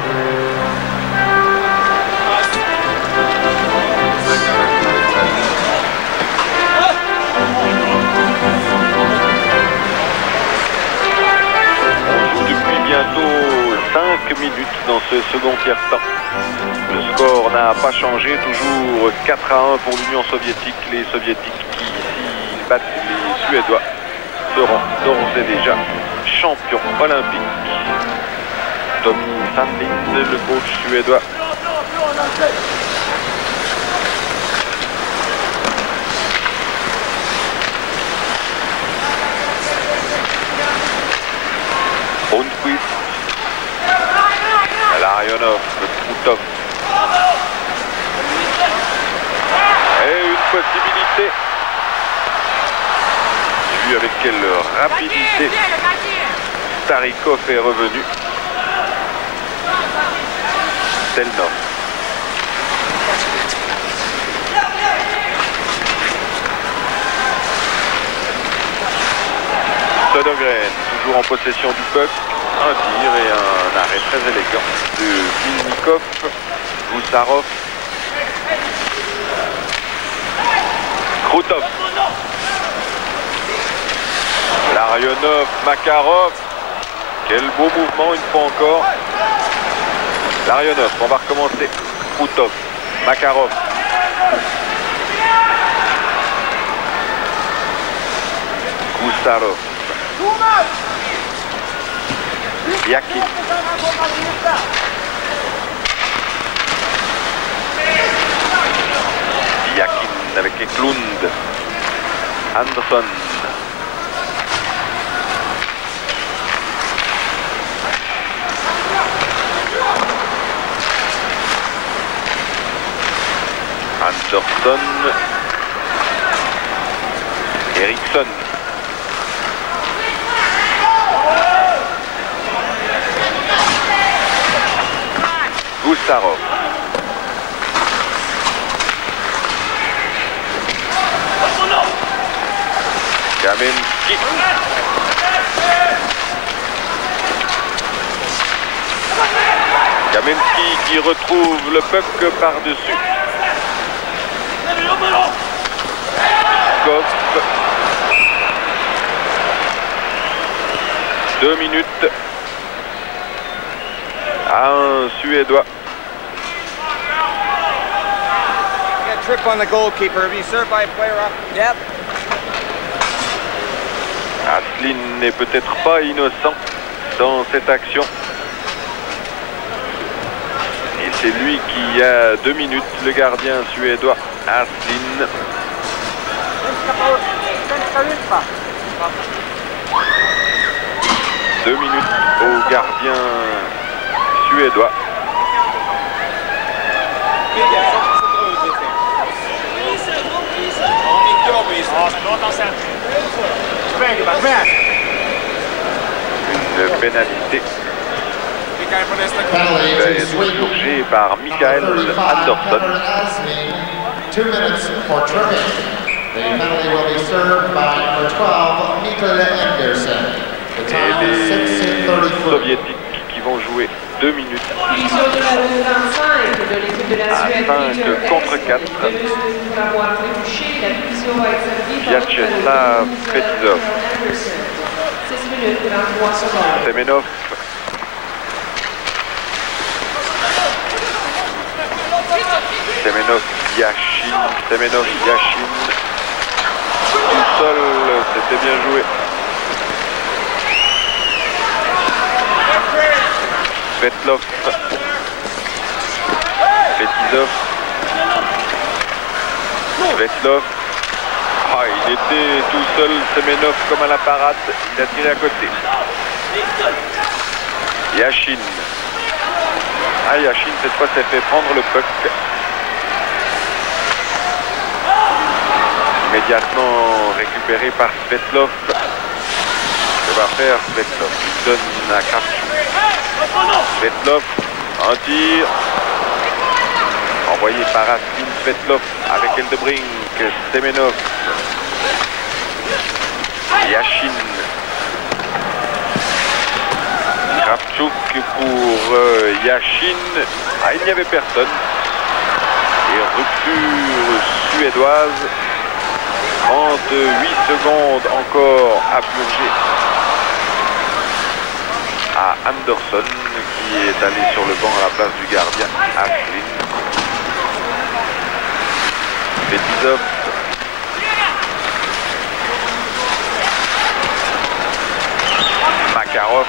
On joue depuis bientôt 5 minutes dans ce second tiers-temps. Le score n'a pas changé, toujours 4-1 pour l'Union soviétique. Les soviétiques qui, s'ils battent les Suédois, seront d'ores et déjà champions olympiques. Tommy Sandlin, le coach suédois. Rundquist. Larionov, Krutov. Et une possibilité. Vu avec quelle rapidité Starikov est revenu. Stelnov. Södergren, toujours en possession du puck. Un tir et un arrêt très élégant de Milnikov. Goussarov. Krutov. Larionov, Makarov. Quel beau mouvement une fois encore. Larionov, on va recommencer. Krutov, Makarov. Goussarov. Yakin. Yakin avec Eklund. Anderson. Anderson. Eriksson. Goussarov. Kamensky. Kamensky qui retrouve le puck par-dessus. Goff. 2 minutes à un Suédois. Trip on the goalkeeper. Have you served by a player up? Yep. Aslin n'est peut-être pas innocent dans cette action. Et c'est lui qui a 2 minutes, le gardien suédois Aslin. 2 minutes au gardien suédois. Une pénalité Penalty to Sweden. purgée par Michael 35, Anderson. Pepper Asney, 2 minutes for tripping. The penalty will be served by number 12, Mikael Anderson. The time is Et les 6:33. soviétiques qui vont jouer 2 minutes. Punition numéro 25 de l'équipe de la Suède. 5 contre 4. Pour avoir trébuché, la punition va être servie par Vyacheslav Petizov. 6 minutes 33 secondes. Semenov. Semenov, Yashin. Semenov, Yashin. Tout seul, c'était bien joué. Svetlov. Petizov. Svetlov. Ah, il était tout seul, Semenov, comme à la parade. Il a tiré à côté. Yashin. Ah, Yashin, cette fois, s'est fait prendre le puck. Immédiatement récupéré par Svetlov. Que va faire Svetlov? Il donne à Kravchuk. Svetlov, un tir. Envoyé par Asmin Svetlov avec Eldebrink. Semenov. Yashin. Kravchuk pour Yashin. Ah, il n'y avait personne. Et rupture suédoise. 38 secondes encore à purger à Anderson qui est allé sur le banc à la place du gardien Ashlin. Petizov. Makarov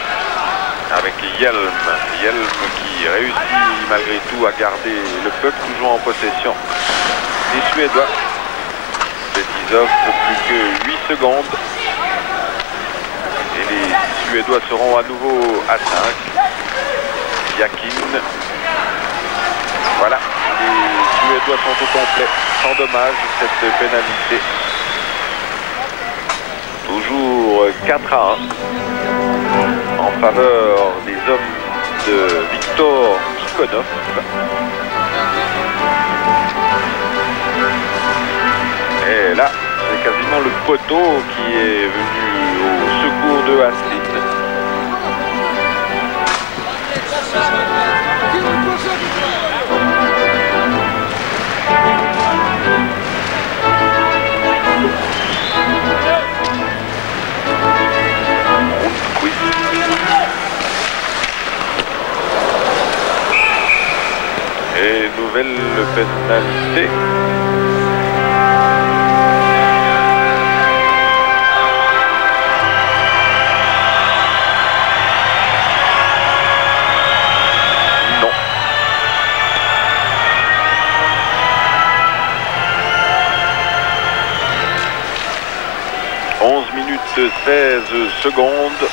avec Yelm. Yelm qui réussit malgré tout à garder le puck, toujours en possession des Suédois. Petizov, plus que 8 secondes. Et les Suédois seront à nouveau à 5. Yakin. Voilà, les Suédois sont au complet. Sans dommage, cette pénalité. Toujours 4-1 en faveur des hommes de Viktor Tikhonov. Et là, c'est quasiment le poteau qui est venu au secours de Astin. Et nouvelle pénalité. Non. « 11 minutes 16 secondes.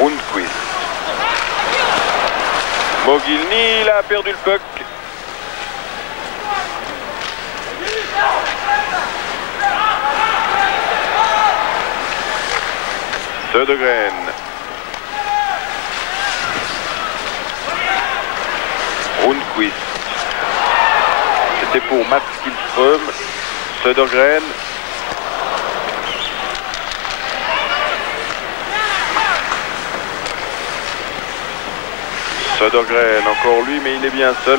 Rundqvist. Mogilny, il a perdu le puck. Södergren. Rundqvist. C'était pour Mats Kihlström. Södergren. Södergren, encore lui, mais il est bien seul.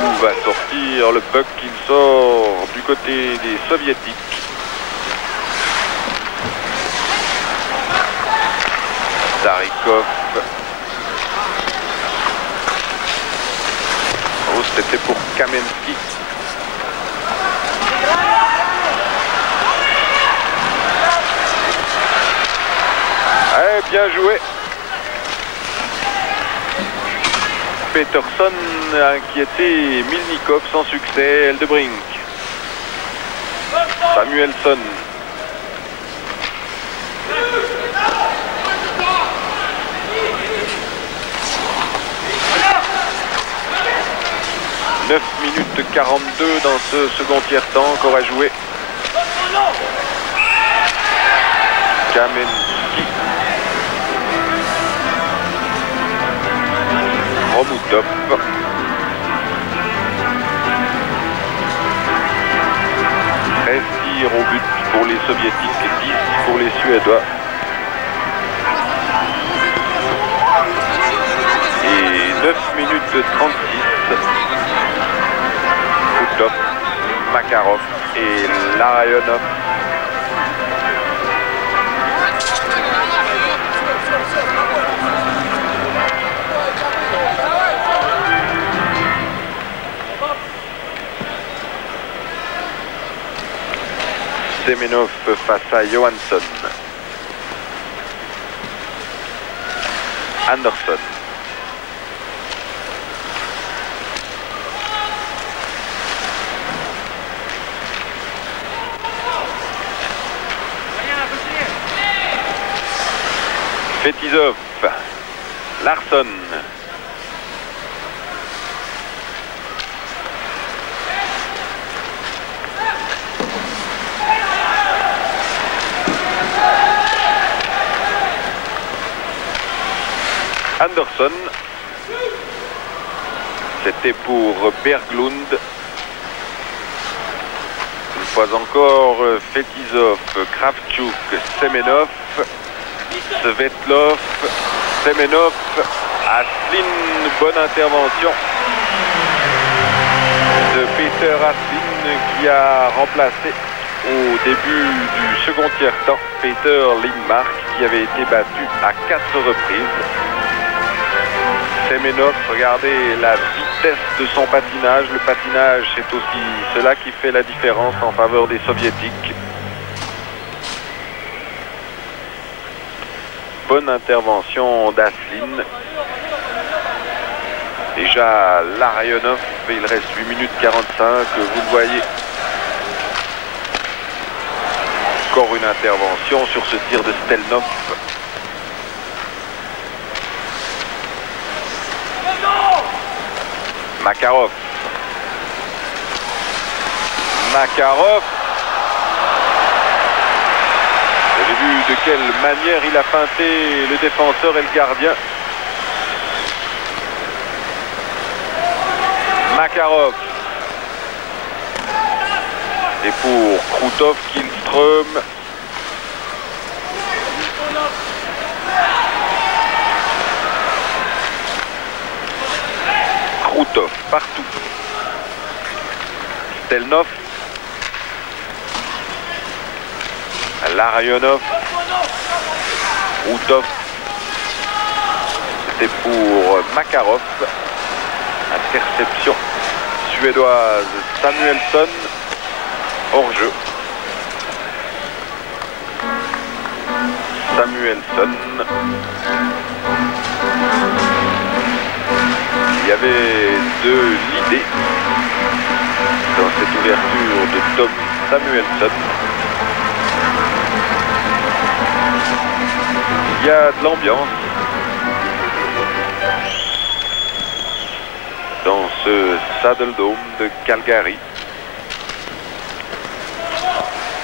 Où va sortir le puck? Il sort du côté des Soviétiques. Zarikov. Oh, c'était pour Kamensky. Bien joué. Peterson a inquiété Milnikov sans succès. Eldebrink. Samuelsson. 9 minutes 42 dans ce second tiers-temps encore à jouer. Kamenski. Romutov. Tirs au but pour les Soviétiques, 10 pour les Suédois. Et 9 minutes 36. Krutov, Makarov et Larionov. Semenov face à Johansson. Anderson. Fetisov. Larsson. Anderson, c'était pour Berglund. Une fois encore, Fetisov, Kravchuk, Semenov, Svetlov, Semenov, Aslin, bonne intervention de Peter Aslin qui a remplacé au début du second tiers-temps Peter Lindmark qui avait été battu à 4 reprises. Semenov, regardez la vitesse de son patinage. Le patinage, c'est aussi cela qui fait la différence en faveur des Soviétiques. Bonne intervention d'Aslin. Déjà Larionov, il reste 8 minutes 45, vous le voyez. Encore une intervention sur ce tir de Stelnov. Makarov. Makarov. Vous avez vu de quelle manière il a feinté le défenseur et le gardien. Makarov. Et pour Krutov, Kihlström. Krutov partout. Stelnov. Larionov. Krutov. C'était pour Makarov. Interception suédoise. Samuelsson. Hors jeu. Samuelsson. Il y avait de l'idée dans cette ouverture de Tom Samuelsson. Il y a de l'ambiance dans ce Saddle Dome de Calgary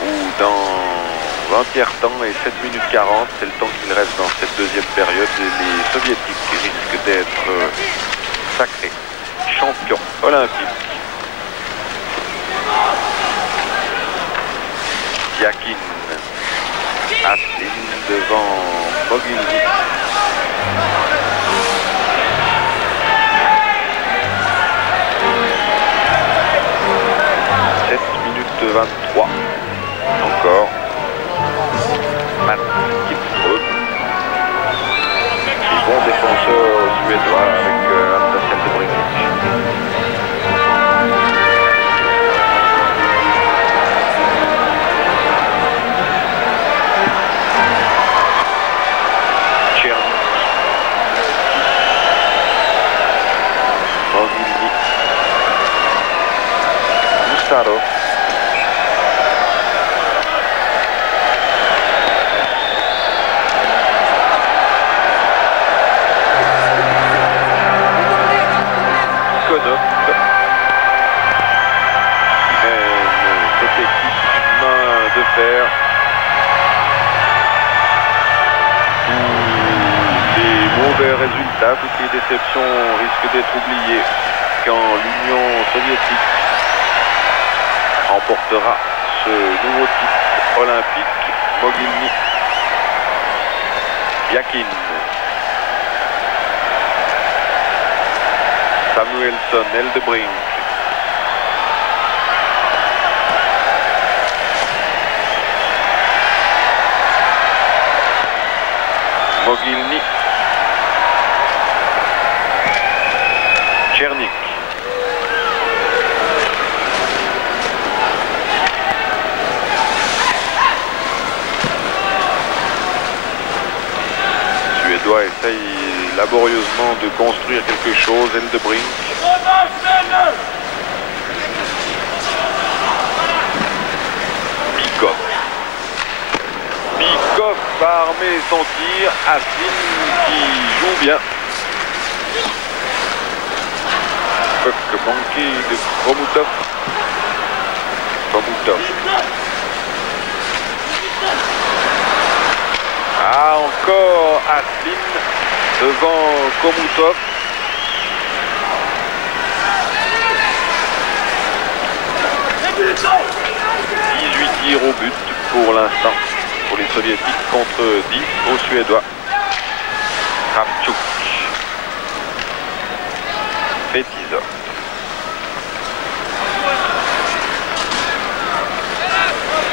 où dans un tiers-temps et 7 minutes 40, c'est le temps qu'il reste dans cette deuxième période et les Soviétiques risquent d'être sacrés champions olympiques. Yakin, Aslin devant Mogilny. Minute 23 encore. Mats Kihlström. Et bon défenseur suédois avec Andersen de Brink. Musarov. résultats, toutes les déceptions risquent d'être oubliées quand l'Union soviétique remportera ce nouveau titre olympique. Mogilny, Yakin, Samuelsson, Eldebrink, Mogilny, Tchernik, Suédois essaye laborieusement de construire quelque chose. Eldebrink, Bikov, Bikov va armer son tir. Aslin qui joue bien. Puck manqué de Khomutov. Ah, encore Aslin devant Khomutov. Tirs au but pour l'instant pour les Soviétiques contre 10 aux Suédois. Kravchuk, Fetisov,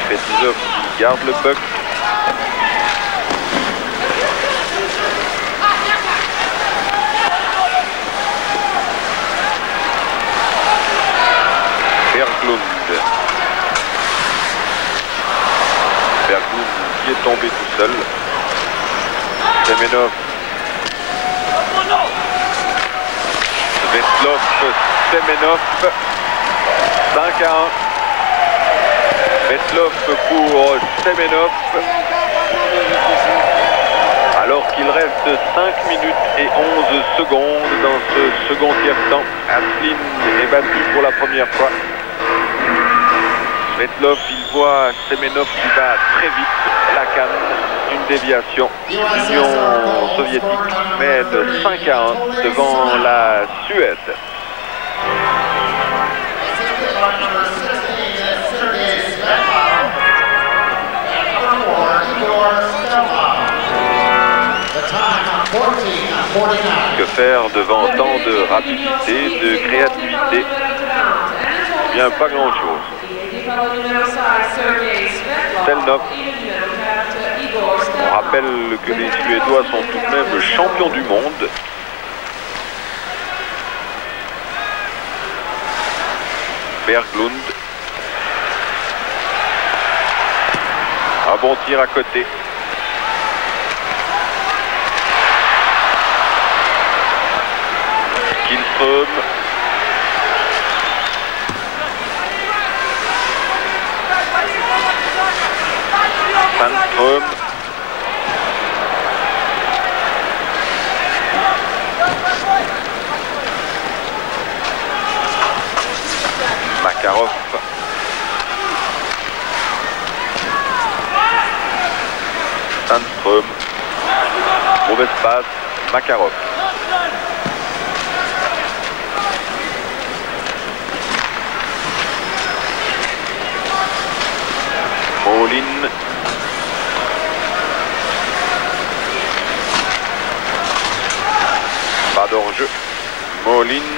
Fetisov qui garde le puck. Berglund qui est tombé tout seul. Semenov, Svetlov, Semenov, 5-1. Svetlov pour Semenov. Alors qu'il reste 5 minutes et 11 secondes dans ce second tiers-temps. Aslin est battu pour la première fois. Svetlov, il voit Semenov qui va très vite. La canne, une déviation. L'Union soviétique mène 5-1 devant la Suède. Que faire devant tant de rapidité, de créativité? Eh bien, pas grand-chose. Stelnov. On rappelle que les Suédois sont tout de même champions du monde. Berglund. Un bon tir à côté. Kihlström. Sandström. Makarov. Sandström. Mauvaise passe. Makarov. Molin. Pas d'hors-jeu. Molin.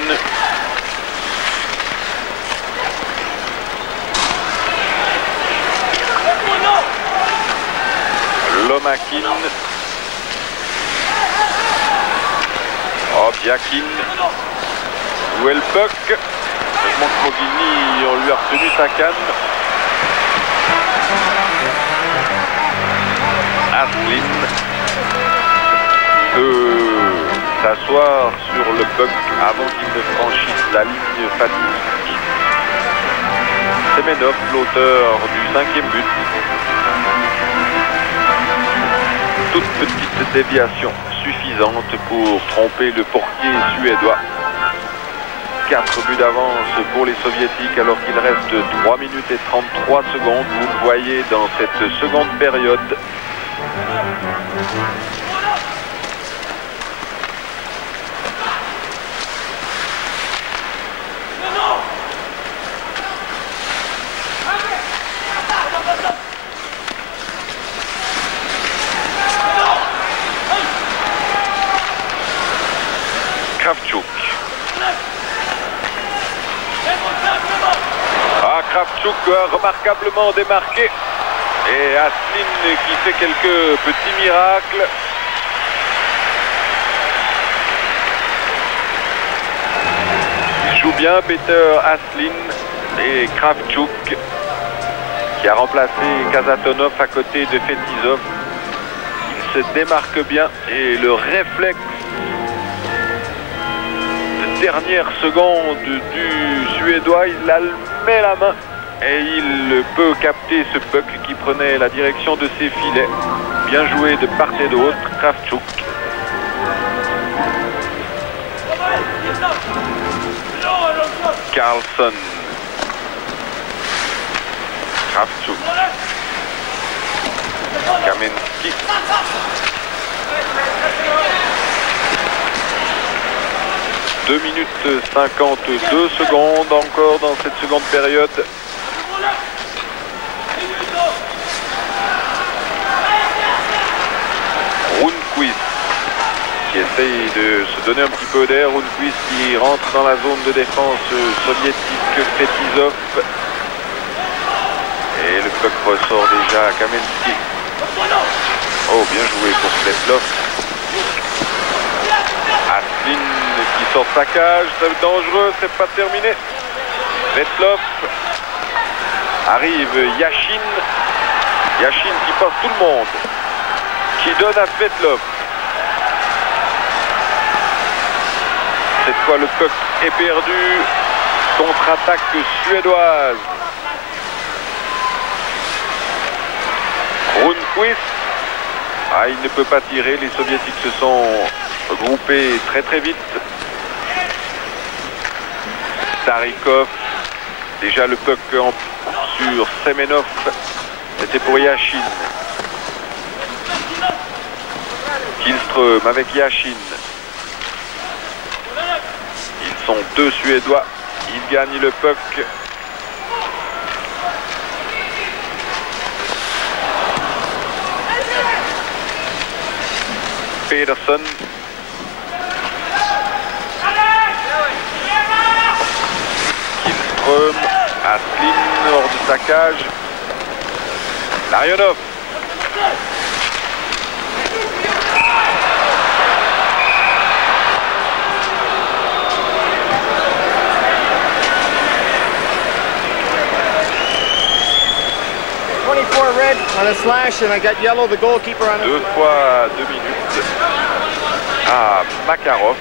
Lomakin. Biakin. Où est le puck? Heureusement que Mogilny, on lui a retenu sa canne. Aslin peut s'asseoir sur le puck avant qu'il ne franchisse la ligne fatidique. Semenov, l'auteur du 5e but. Toute petite déviation suffisante pour tromper le portier suédois. 4 buts d'avance pour les Soviétiques alors qu'il reste 3 minutes et 33 secondes. Vous le voyez dans cette seconde période. victoire remarquablement démarquée. Et Aslin qui fait quelques petits miracles. Il joue bien Peter Aslin et Kravchuk qui a remplacé Kasatonov à côté de Fetisov. Il se démarque bien et le réflexe de dernière seconde du Suédois, il met la main et il peut capter ce puck qui prenait la direction de ses filets. Bien joué de part et d'autre, Kravchuk. Carlson. Kravchuk. Kamensky. « 2 minutes 52 secondes encore dans cette seconde période. Rundqvist qui essaye de se donner un petit peu d'air. Rundqvist qui rentre dans la zone de défense soviétique. Fetisov. Et le puck ressort déjà à Kamensky. Oh, bien joué pour Svetlov. Aslin qui sort de sa cage, ça va être dangereux, c'est pas terminé. Svetlov. Arrive Yashin. Yashin qui passe tout le monde. Qui donne à Svetlov. Cette fois le puck est perdu. Contre-attaque suédoise. Rundqvist. Ah, il ne peut pas tirer, les soviétiques se sont regroupés très très vite. Starikov. Déjà le puck sur Semenov. C'était pour Yashin. Kihlström avec Yashin. Ils sont deux Suédois. Ils gagnent le puck. Pedersen. Kihlström. Aslin hors de sa cage. Larionov. Red on a slash and I got yellow, the goalkeeper on it. 2 fois 2 minutes à Makarov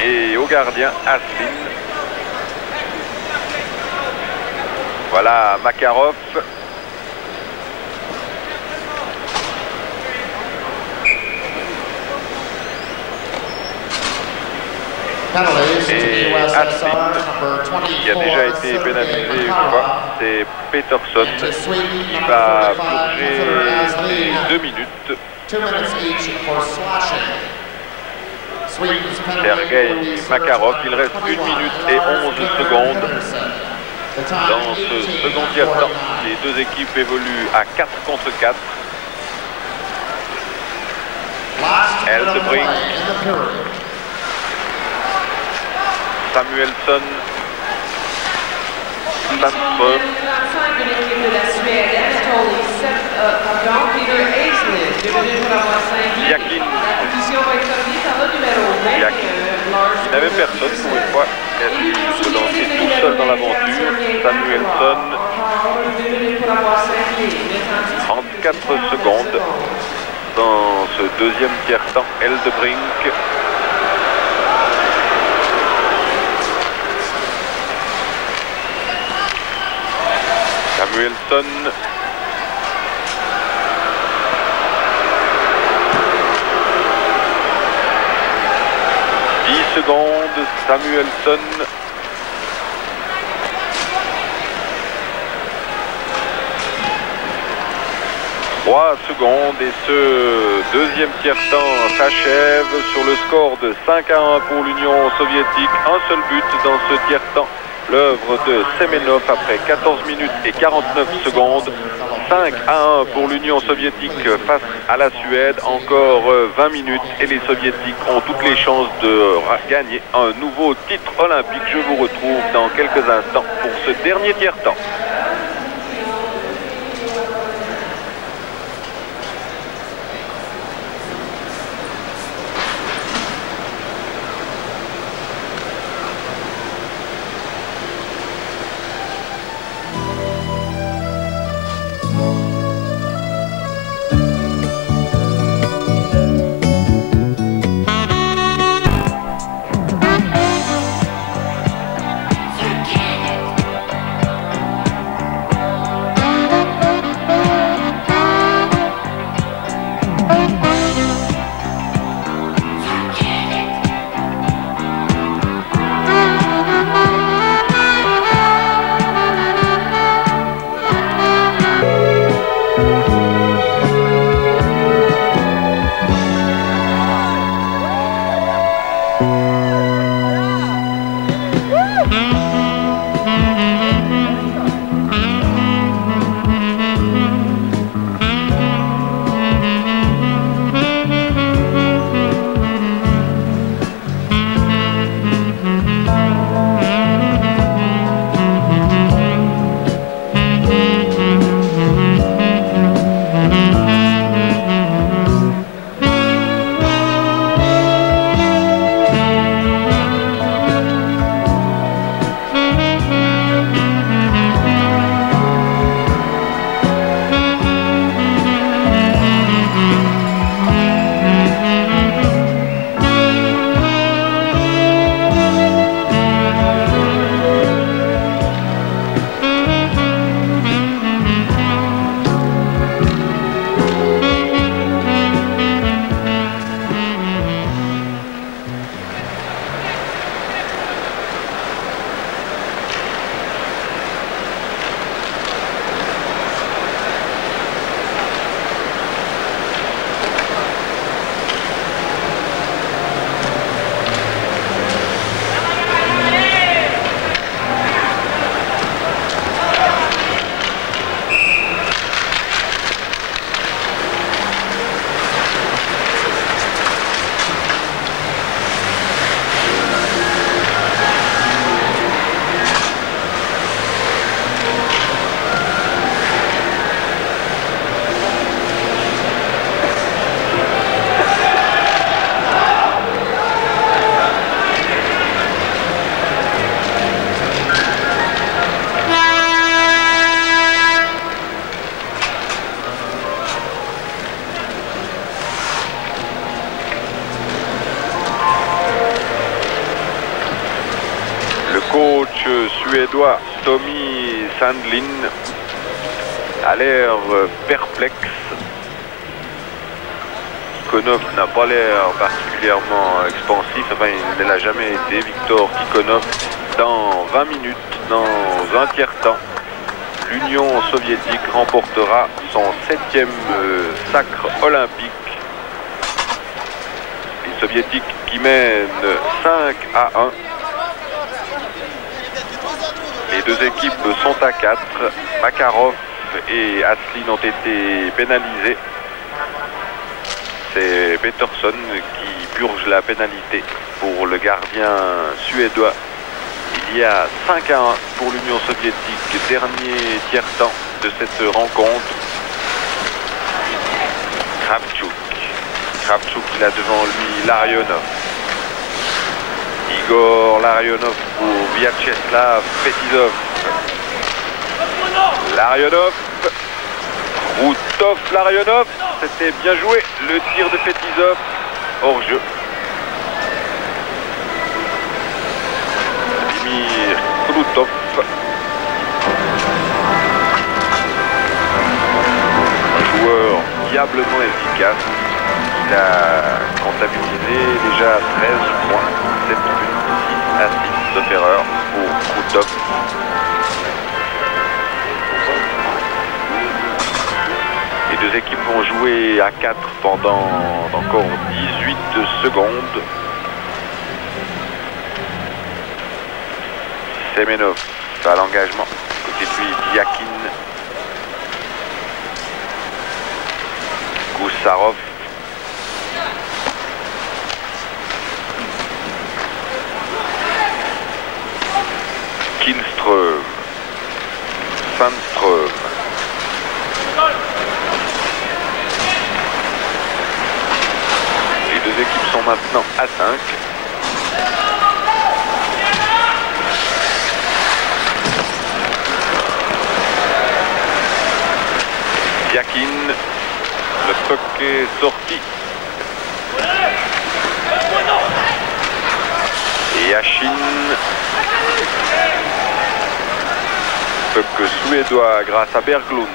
et au gardien Aslin. Voilà Makarov. Et Aslin, qui a déjà été pénalisé une fois, c'est Peterson qui va purger les 2 minutes. Sergei Makarov, il reste 1 minute et 11 secondes dans ce second tiers-temps. Les deux équipes évoluent à 4 contre 4. Eldebrink. Samuelsson, Sandström, Yakin. Il n'avait personne pour une fois. Il a dû se lancer tout seul dans l'aventure. Samuelsson, 34 secondes dans ce deuxième tiers-temps. Eldebrink. Samuelsson. Secondes, Samuelsson. Trois secondes et ce deuxième tiers-temps s'achève sur le score de 5-1 pour l'Union soviétique. Un seul but dans ce tiers-temps. l'œuvre de Semenov après 14 minutes et 49 secondes. 5-1 pour l'Union soviétique face à la Suède. Encore 20 minutes et les soviétiques ont toutes les chances de gagner un nouveau titre olympique. Je vous retrouve dans quelques instants pour ce dernier tiers-temps. Suédois Tommy Sandlin a l'air perplexe. Tikhonov n'a pas l'air particulièrement expansif, enfin il ne l'a jamais été. Viktor Tikhonov, dans 20 minutes, dans un tiers-temps, l'Union soviétique remportera son 7e sacre olympique. Les soviétiques qui mènent 5-1. Les deux équipes sont à 4. Makarov et Aslin ont été pénalisés. C'est Peterson qui purge la pénalité pour le gardien suédois. Il y a 5-1 pour l'Union soviétique. Dernier tiers-temps de cette rencontre. Kravchuk, il a devant lui Larionov. Igor Larionov pour Vyacheslav Fetisov. Larionov. Krutov, Larionov. C'était bien joué. Le tir de Fetisov. Hors jeu. Vladimir Krutov. Un joueur diablement efficace. Il a comptabilisé déjà 13 points, 7 buts, 6 assists de erreur pour Krutov. Les deux équipes vont jouer à 4 pendant encore 18 secondes. Semenov à l'engagement. Côté de lui, Biakin. Goussarov. Kinström. Sandström. Les deux équipes sont maintenant à 5. Yakin, le puck est sorti. Yashin. Puck suédois grâce à Berglund.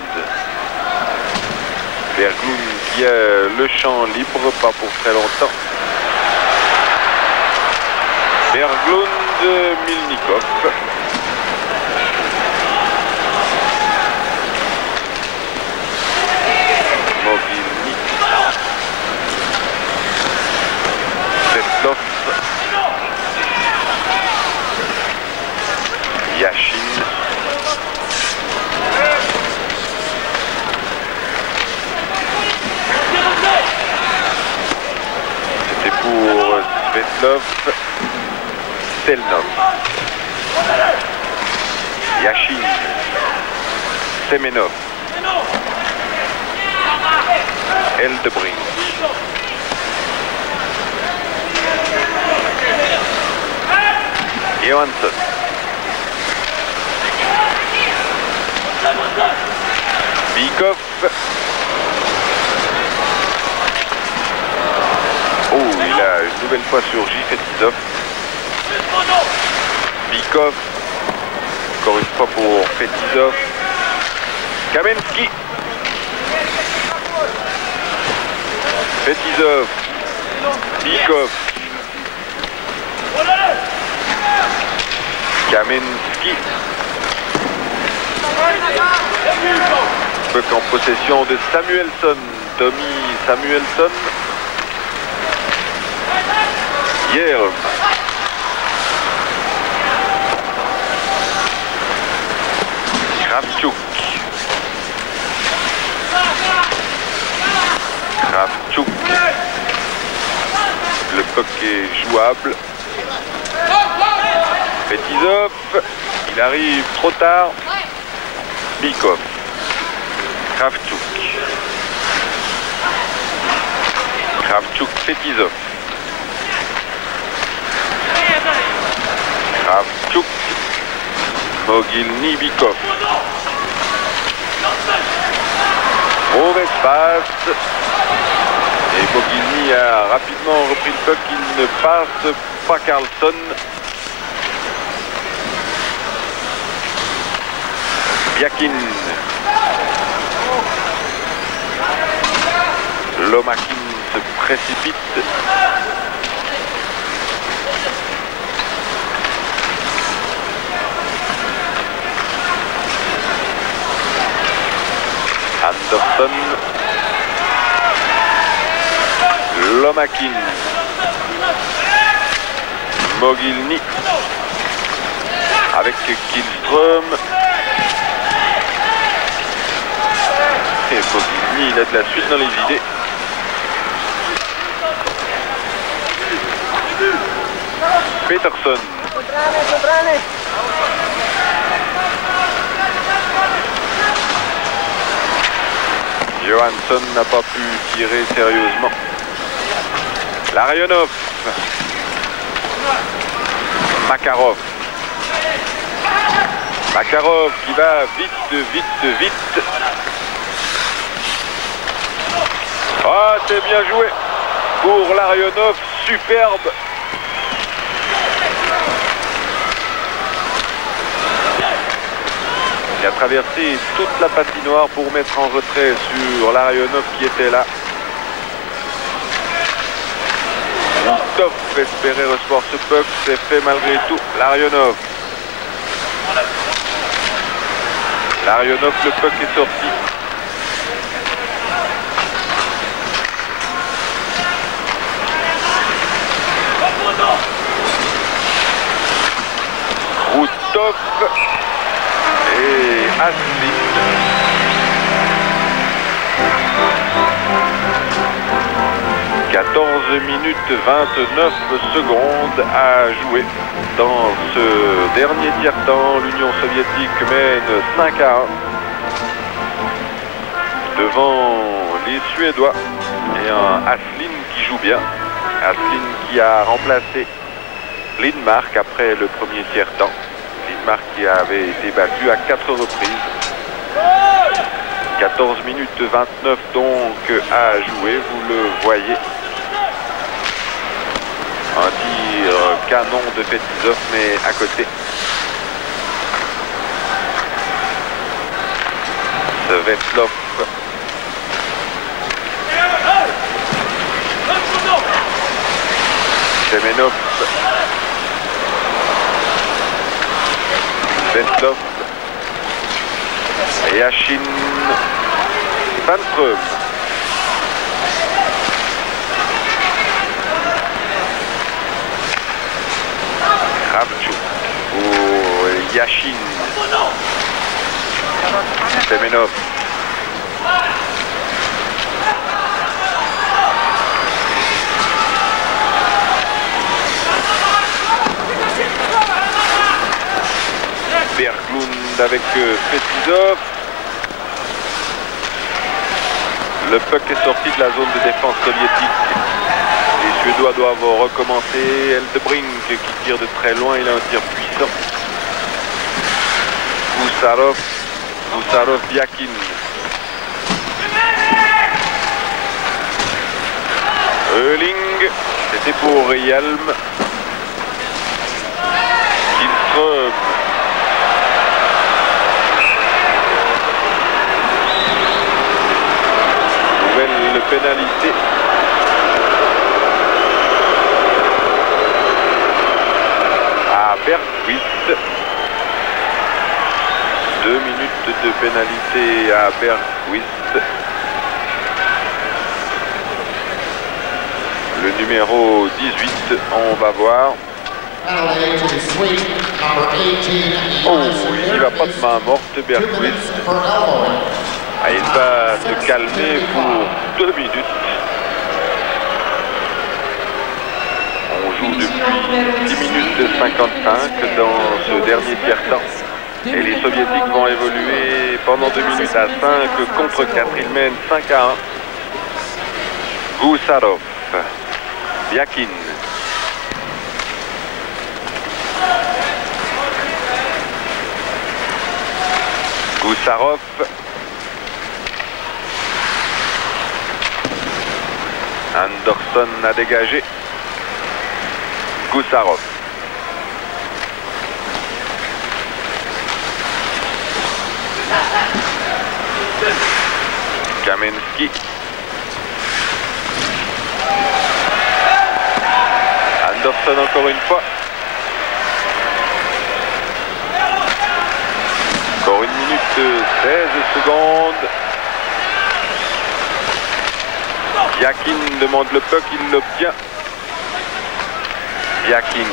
Berglund qui a le champ libre, pas pour très longtemps. Berglund, Milnikov. Mogilny. Svetlov. Yashin. C'était pour Svetlov. Selnov. Yashin. Semenov. Eldebrink. Johansson. Bikov. Oh, il a une nouvelle fois surgi, Fetisov. Bikov. Encore une fois pour Fetisov. Kamensky. Fetisov. Bikov. Kamensky. Puck en possession de Samuelsson. Tommy Samuelsson. Hjelm. Kravchuk. Kravchuk. Le puck est jouable. Fetisov. Il arrive trop tard. Bikov. Kravchuk. Kravchuk, Fetisov. Kravchuk. Mogilny, Bikov. Mauvaise passe. Et Mogilny a rapidement repris le puck. Il ne passe pas Carlson. Biakin. Lomakin se précipite. Anderson. Lomakin. Mogilny. Avec Kinström. Et Mogilny, il a de la suite dans les idées. Peterson. Johansson n'a pas pu tirer sérieusement. Larionov. Makarov. Makarov qui va vite. Ah, c'est bien joué pour Larionov, superbe. Il a traversé toute la patinoire pour mettre en retrait sur Larionov qui était là. Top espérait recevoir ce puck, c'est fait malgré tout. Larionov. Larionov, le puck est sorti. Routov. 14 minutes 29 secondes à jouer. Dans ce dernier tiers-temps, l'Union soviétique mène 5-1 devant les Suédois et un Aslin qui joue bien. Aslin qui a remplacé Lindmark après le premier tiers-temps. Lindmark qui avait été battu à 4 reprises. 14 minutes 29 donc à jouer, vous le voyez. Un tir canon de Fetisov mais à côté. Svetlov. Semenov. Svetlov. Yashin. Sandström. Kravchuk pour Yashin. Semenov. Berglund avec Fetisov. Le puck est sorti de la zone de défense soviétique. Les Suédois doivent recommencer. Eldebrink qui tire de très loin, il a un tir puissant. Gusarov, Biakin. Euling, c'était pour Hjelm. Kihlström. Nouvelle pénalité. À Bergquist. 2 minutes de pénalité à Bergquist. Le numéro 18, on va voir. Oh, il n'y va pas de main morte, Bergquist. Ah, il va se calmer pour 2 minutes. On joue depuis 10 minutes 55 dans ce dernier tiers-temps. Et les Soviétiques vont évoluer pendant 2 minutes à 5 contre 4. Ils mènent 5-1. Gusarov. Biakin. Gusarov. Anderson a dégagé. Gusarov. Kamensky. Anderson encore une fois. Encore 1 minute 16 secondes. Biakin demande le puck, il l'obtient. Biakin.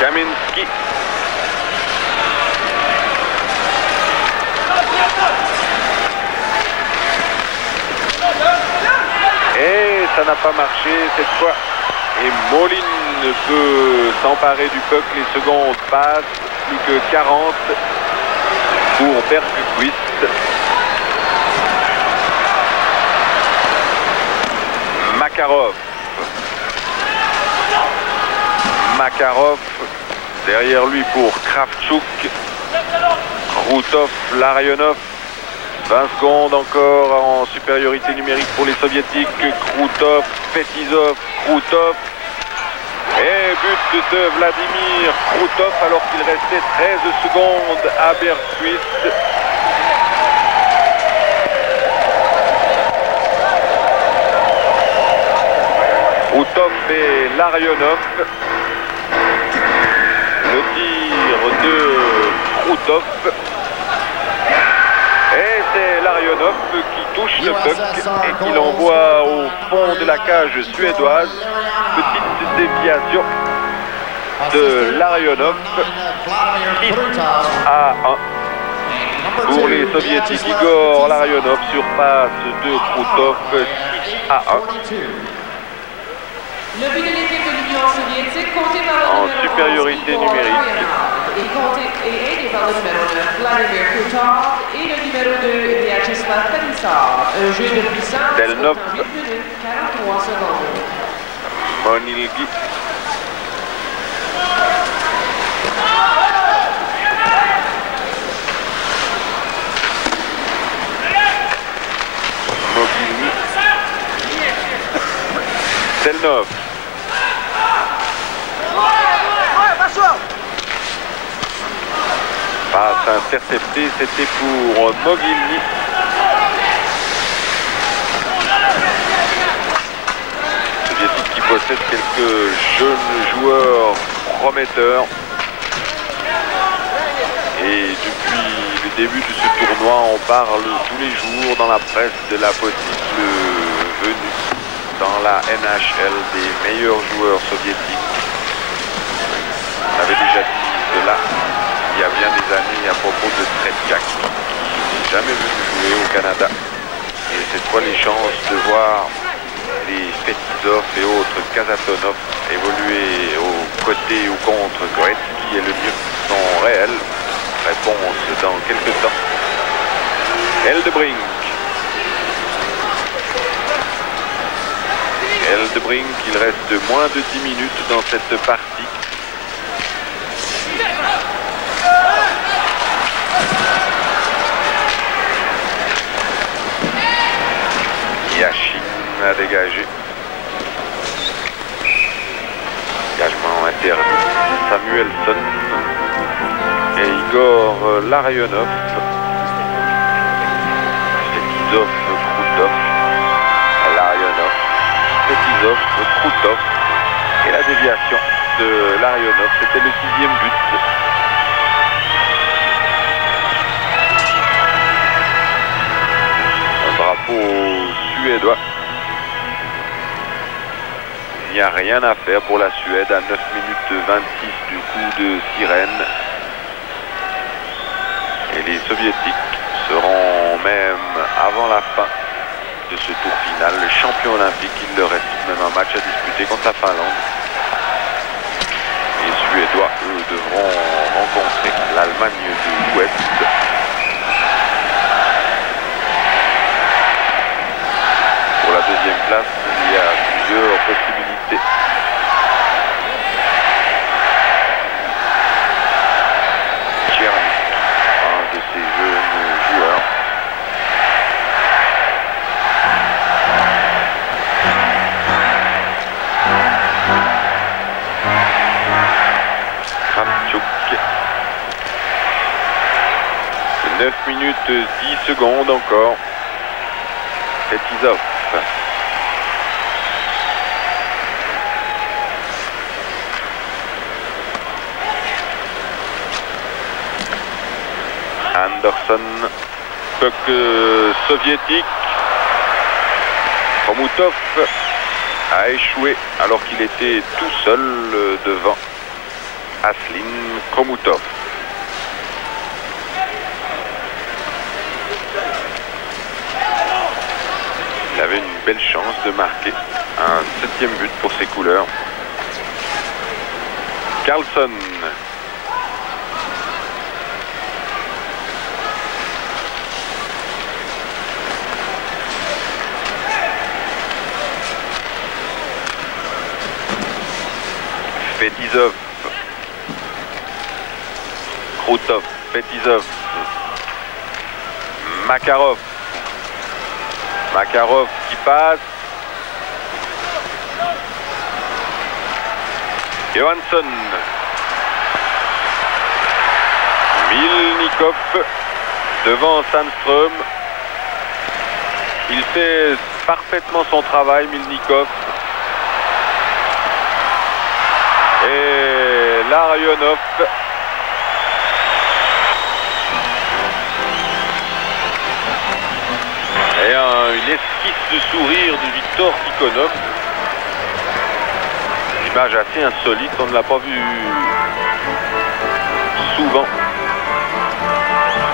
Kamensky. Et ça n'a pas marché cette fois. Et Molin peut s'emparer du puck. Les secondes passent. Plus que 40 pour Bergquist. Makarov. Makarov. Derrière lui pour Kravchuk. Krutov, Larionov. 20 secondes encore en supériorité numérique pour les Soviétiques. Krutov, Fetisov, Krutov. Et but de Vladimir Krutov alors qu'il restait 13 secondes à Bergquist. Krutov et Larionov. Le tir de Krutov. Et c'est Larionov qui touche le puck et qui l'envoie au fond de la cage suédoise. Petite déviation. de Larionov. 6 à 1 pour les soviétiques. Igor Larionov surpasse de Krutov 6 à 1. Le but de l'équipe de l'Union soviétique, compté par le en numéro supériorité 11, numérique. et aidé par le numéro 9, Vladimir Krutov, et le numéro 2, Vyacheslav Fetisov. Un jeu de puissance Delnov. en 8 minutes 43 secondes. Monilgi. Mogilny. Delnov. Passe interceptée, c'était pour Mogilny. Soviétique qui possède quelques jeunes joueurs prometteurs. Et depuis le début de ce tournoi, on parle tous les jours dans la presse de la possible venue dans la NHL des meilleurs joueurs soviétiques. On avait déjà dit cela il y a bien des années à propos de Tretiak, qui n'est jamais venu jouer au Canada. Et cette fois, les chances de voir les Fetisov et autres Kazatonov évoluer aux côtés ou contre Goretzky et le mieux sont réelles. Réponse dans quelques temps. Eldebrink. Eldebrink, il reste moins de 10 minutes dans cette partie. Yashin a dégagé. Dégagement interdit. Samuelson et Igor Larionov. Fetisov, Krutov, Larionov, Fetisov, Krutov. Et la déviation de Larionov, c'était le 6e but. Un drapeau suédois. Il n'y a rien à faire pour la Suède à 9 minutes 26 du coup de sirène. Et les soviétiques seront même avant la fin de ce tour final le champion olympique. Il leur reste même un match à disputer contre la Finlande. Les Suédois, eux, devront rencontrer l'Allemagne de l'Ouest. Pour la deuxième place, il y a plusieurs possibilités. Tcherny, un de ces jeunes joueurs. Kravchuk. 9 minutes 10 secondes encore. Fetisov. Anderson, puck soviétique. Khomutov a échoué alors qu'il était tout seul devant Aslin Khomutov. Il avait une belle chance de marquer un 7e but pour ses couleurs. Carlson. Fetisov. Krutov. Fetisov. Makarov. Makarov qui passe. Johansson. Milnikov devant Sandström. Il fait parfaitement son travail, Milnikov. Et Larionov. Et une esquisse de sourire de Viktor Tikhonov. image assez insolite, on ne l'a pas vu souvent.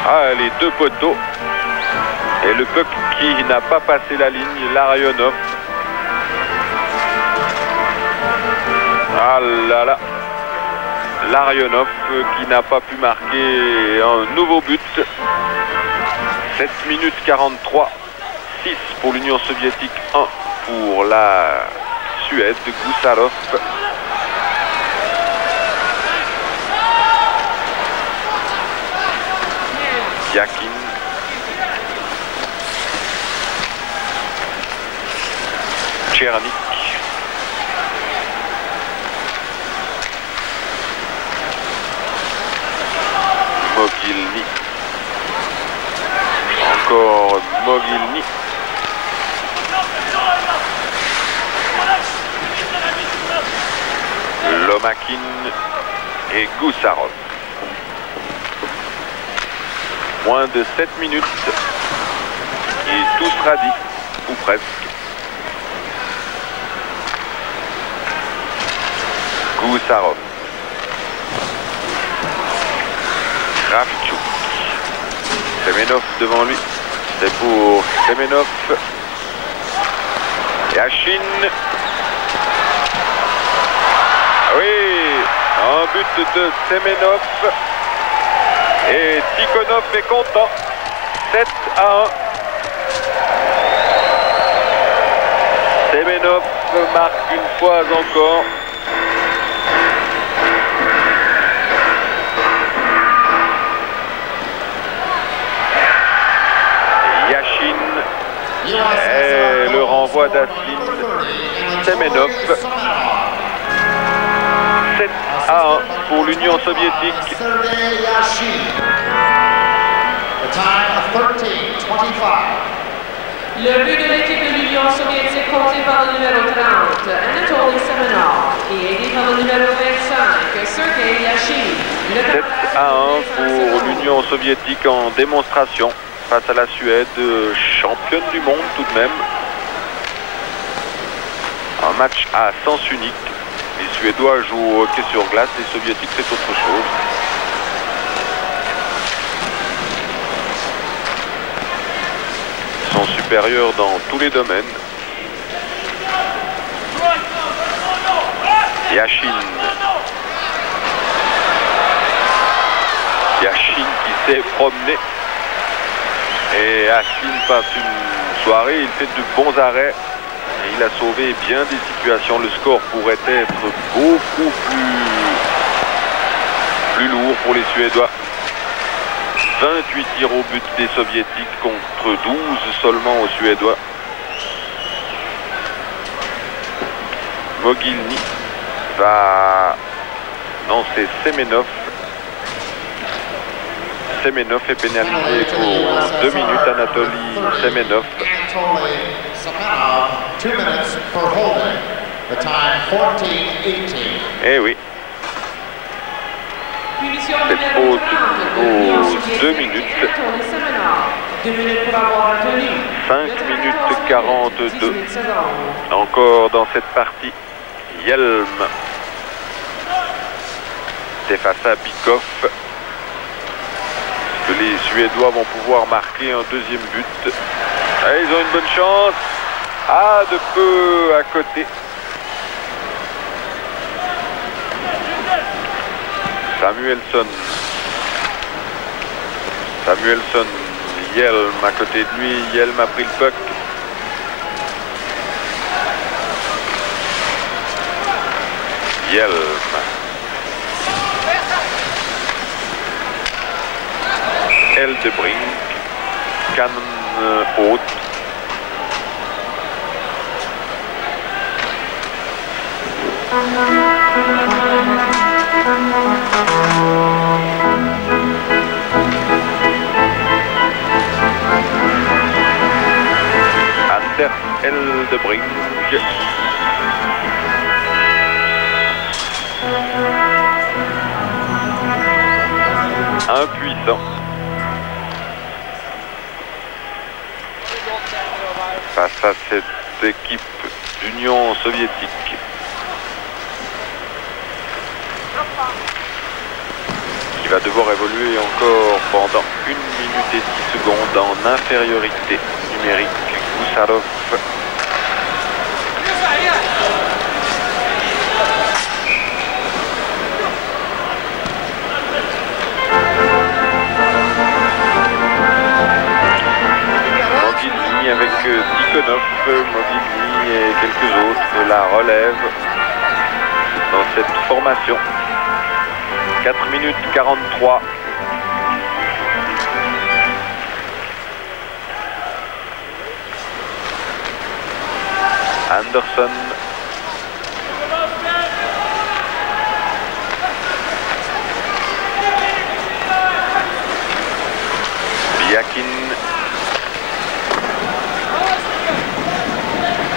Ah, les deux poteaux. Et le puck qui n'a pas passé la ligne, Larionov. Ah là là. Larionov qui n'a pas pu marquer un nouveau but. 7 minutes 43. 6 pour l'Union soviétique, 1 pour la Suède, Gusarov. Yakin. Tchernik. Mogilny. Encore Mogilny. Lomakin et Gusarov. Moins de 7 minutes et tout sera dit, ou presque. Gusarov. Kravchuk. Semenov devant lui. C'est pour Semenov. Yashin. Oui, un but de Semenov. Et Tikhonov est content. 7 à 1. Semenov marque une fois encore. Yashin. Et le renvoi d'Aslin Semenov. 7 à 1 pour l'Union soviétique. Le but de l'équipe de l'Union soviétique compté par le numéro 30, Anatoly Semenov, et aidé par le numéro 25, Sergei Yashin. 7 à 1 pour l'Union soviétique en démonstration face à la Suède, championne du monde tout de même. Un match à sens unique. Les Suédois jouent au hockey sur glace, les Soviétiques c'est autre chose. Ils sont supérieurs dans tous les domaines. Yashin. Yashin qui s'est promené. Et Aslin passe une soirée, il fait de bons arrêts. Et il a sauvé bien des situations. Le score pourrait être beaucoup plus lourd pour les Suédois. 28 tirs au but des Soviétiques contre 12 seulement aux Suédois. Mogilny va... Non, c'est Semenov. Semenov est pénalisé pour 2 minutes. Anatoly Semenov. Eh oui. Cette faute aux 2 minutes. 5 minutes 42. Encore dans cette partie. Yelm. C'est face à Bikov. Que les Suédois vont pouvoir marquer un deuxième but. Ah, ils ont une bonne chance. Ah, de peu à côté. Samuelsson. Samuelsson. Yelm à côté de lui. Yelm a pris le puck. Yelm. Eldebrink. Canne haute. Anders Eldebrink. Impuissant. Face à cette équipe d'Union soviétique. qui va devoir évoluer encore pendant 1 minute et 10 secondes en infériorité numérique. Gusarov. Mogilny avec Tikhonov, Mogilny et quelques autres la relève dans cette formation. 4 minutes 43. Anderson. Biakin.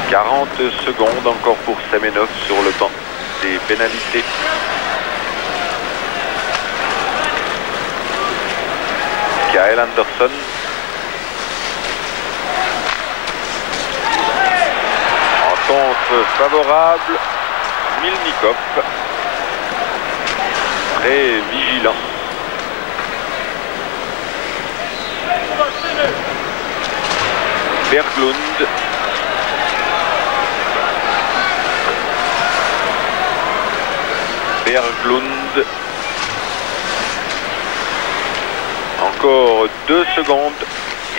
40 secondes encore pour Semenov sur le banc des pénalités. Kyle Anderson. En contre favorable, Milnikov. Très vigilant. Berglund. Berglund. Encore 2 secondes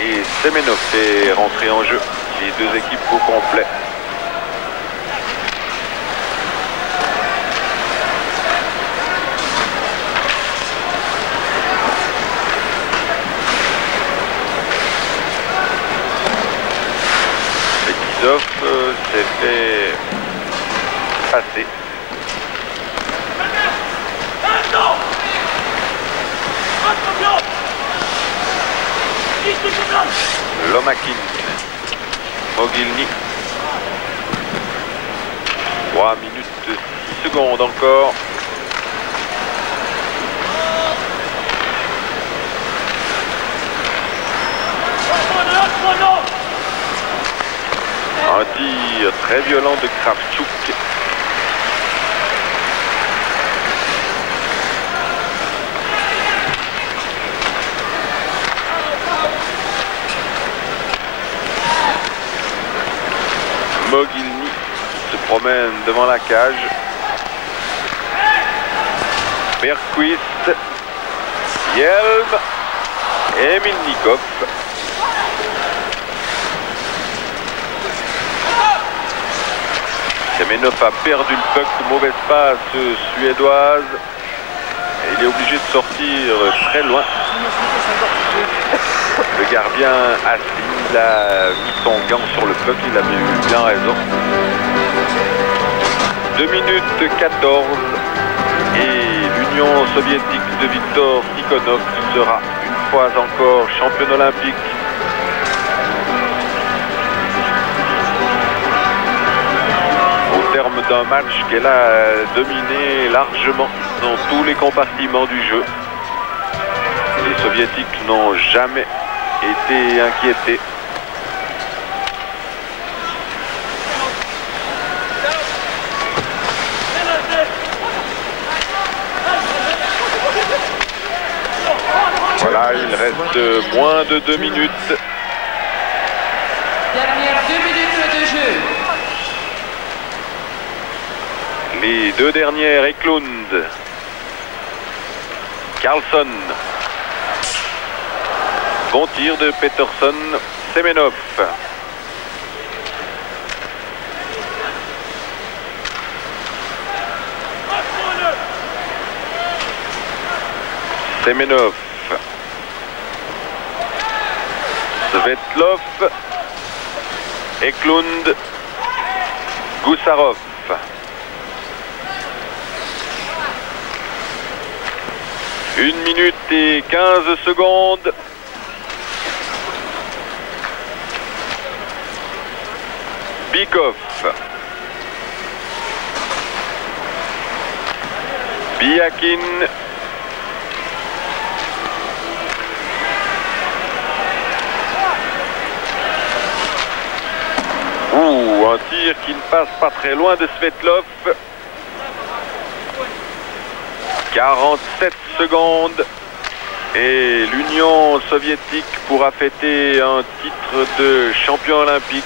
et Semenov est rentré en jeu. Les deux équipes au complet. Bekizov s'est fait passer. Lomakin. Mogilny. 3 minutes 6 secondes encore. Un tir très violent de Kravchuk. Mogilny se promène devant la cage. Bergquist, Hjelm et Milnikov. Semenov a perdu le puck, mauvaise passe suédoise. Et il est obligé de sortir très loin. Le gardien assis, il a mis son gant sur le puck, il avait eu bien raison. 2 minutes 14 et l'Union soviétique de Viktor Tikhonov sera une fois encore championne olympique. Au terme d'un match qu'elle a dominé largement dans tous les compartiments du jeu. Les soviétiques n'ont jamais été inquiétés. Voilà, il reste moins de 2 minutes. Dernière 2 minutes de jeu. Les deux dernières, Eklund. Carlson. Bon tir de Peterson. Semenov. Semenov. Svetlov. Eklund. Gusarov. Une minute et 15 secondes. Bykov. Biakin. Un tir qui ne passe pas très loin de Svetlov. 47 secondes. Et l'Union soviétique pourra fêter un titre de champion olympique.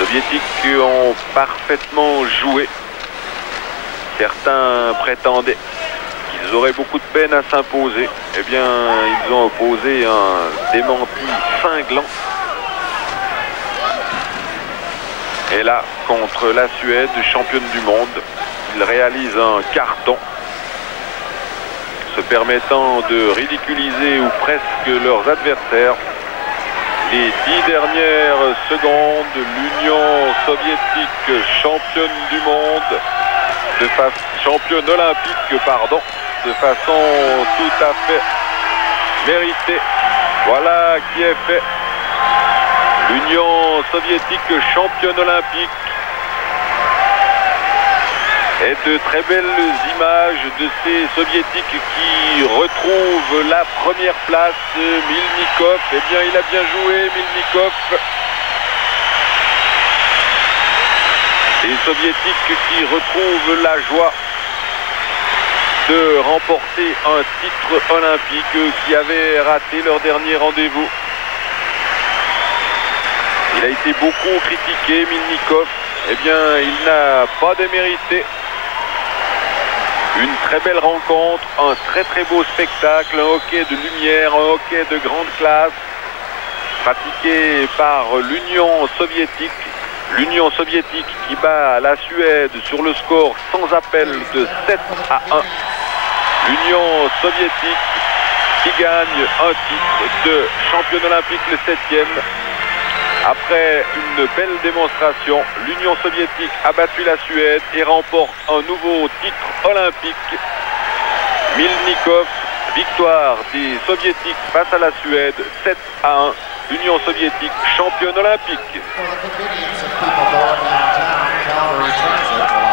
Les Soviétiques ont parfaitement joué. Certains prétendaient qu'ils auraient beaucoup de peine à s'imposer. Eh bien, ils ont opposé un démenti cinglant. Et là, contre la Suède, championne du monde, ils réalisent un carton, se permettant de ridiculiser ou presque leurs adversaires. Les 10 dernières secondes, l'Union soviétique championne du monde, championne olympique, pardon, de façon tout à fait méritée. Voilà qui est fait. L'Union soviétique championne olympique. Et de très belles images de ces soviétiques qui retrouvent la première place. Milnikov, eh bien il a bien joué, Milnikov. Les soviétiques qui retrouvent la joie de remporter un titre olympique, qui avaient raté leur dernier rendez-vous. Il a été beaucoup critiqué, Milnikov. Eh bien, il n'a pas démérité. Une très belle rencontre, un très très beau spectacle, un hockey de lumière, un hockey de grande classe, pratiqué par l'Union soviétique. L'Union soviétique qui bat la Suède sur le score sans appel de 7-1. L'Union soviétique qui gagne un titre de championne olympique, le 7e. Après une belle démonstration, l'Union soviétique a battu la Suède et remporte un nouveau titre olympique. Milnikov, victoire des soviétiques face à la Suède, 7-1. L'Union soviétique championne olympique. For the convenience of people going downtown, Calgary Transit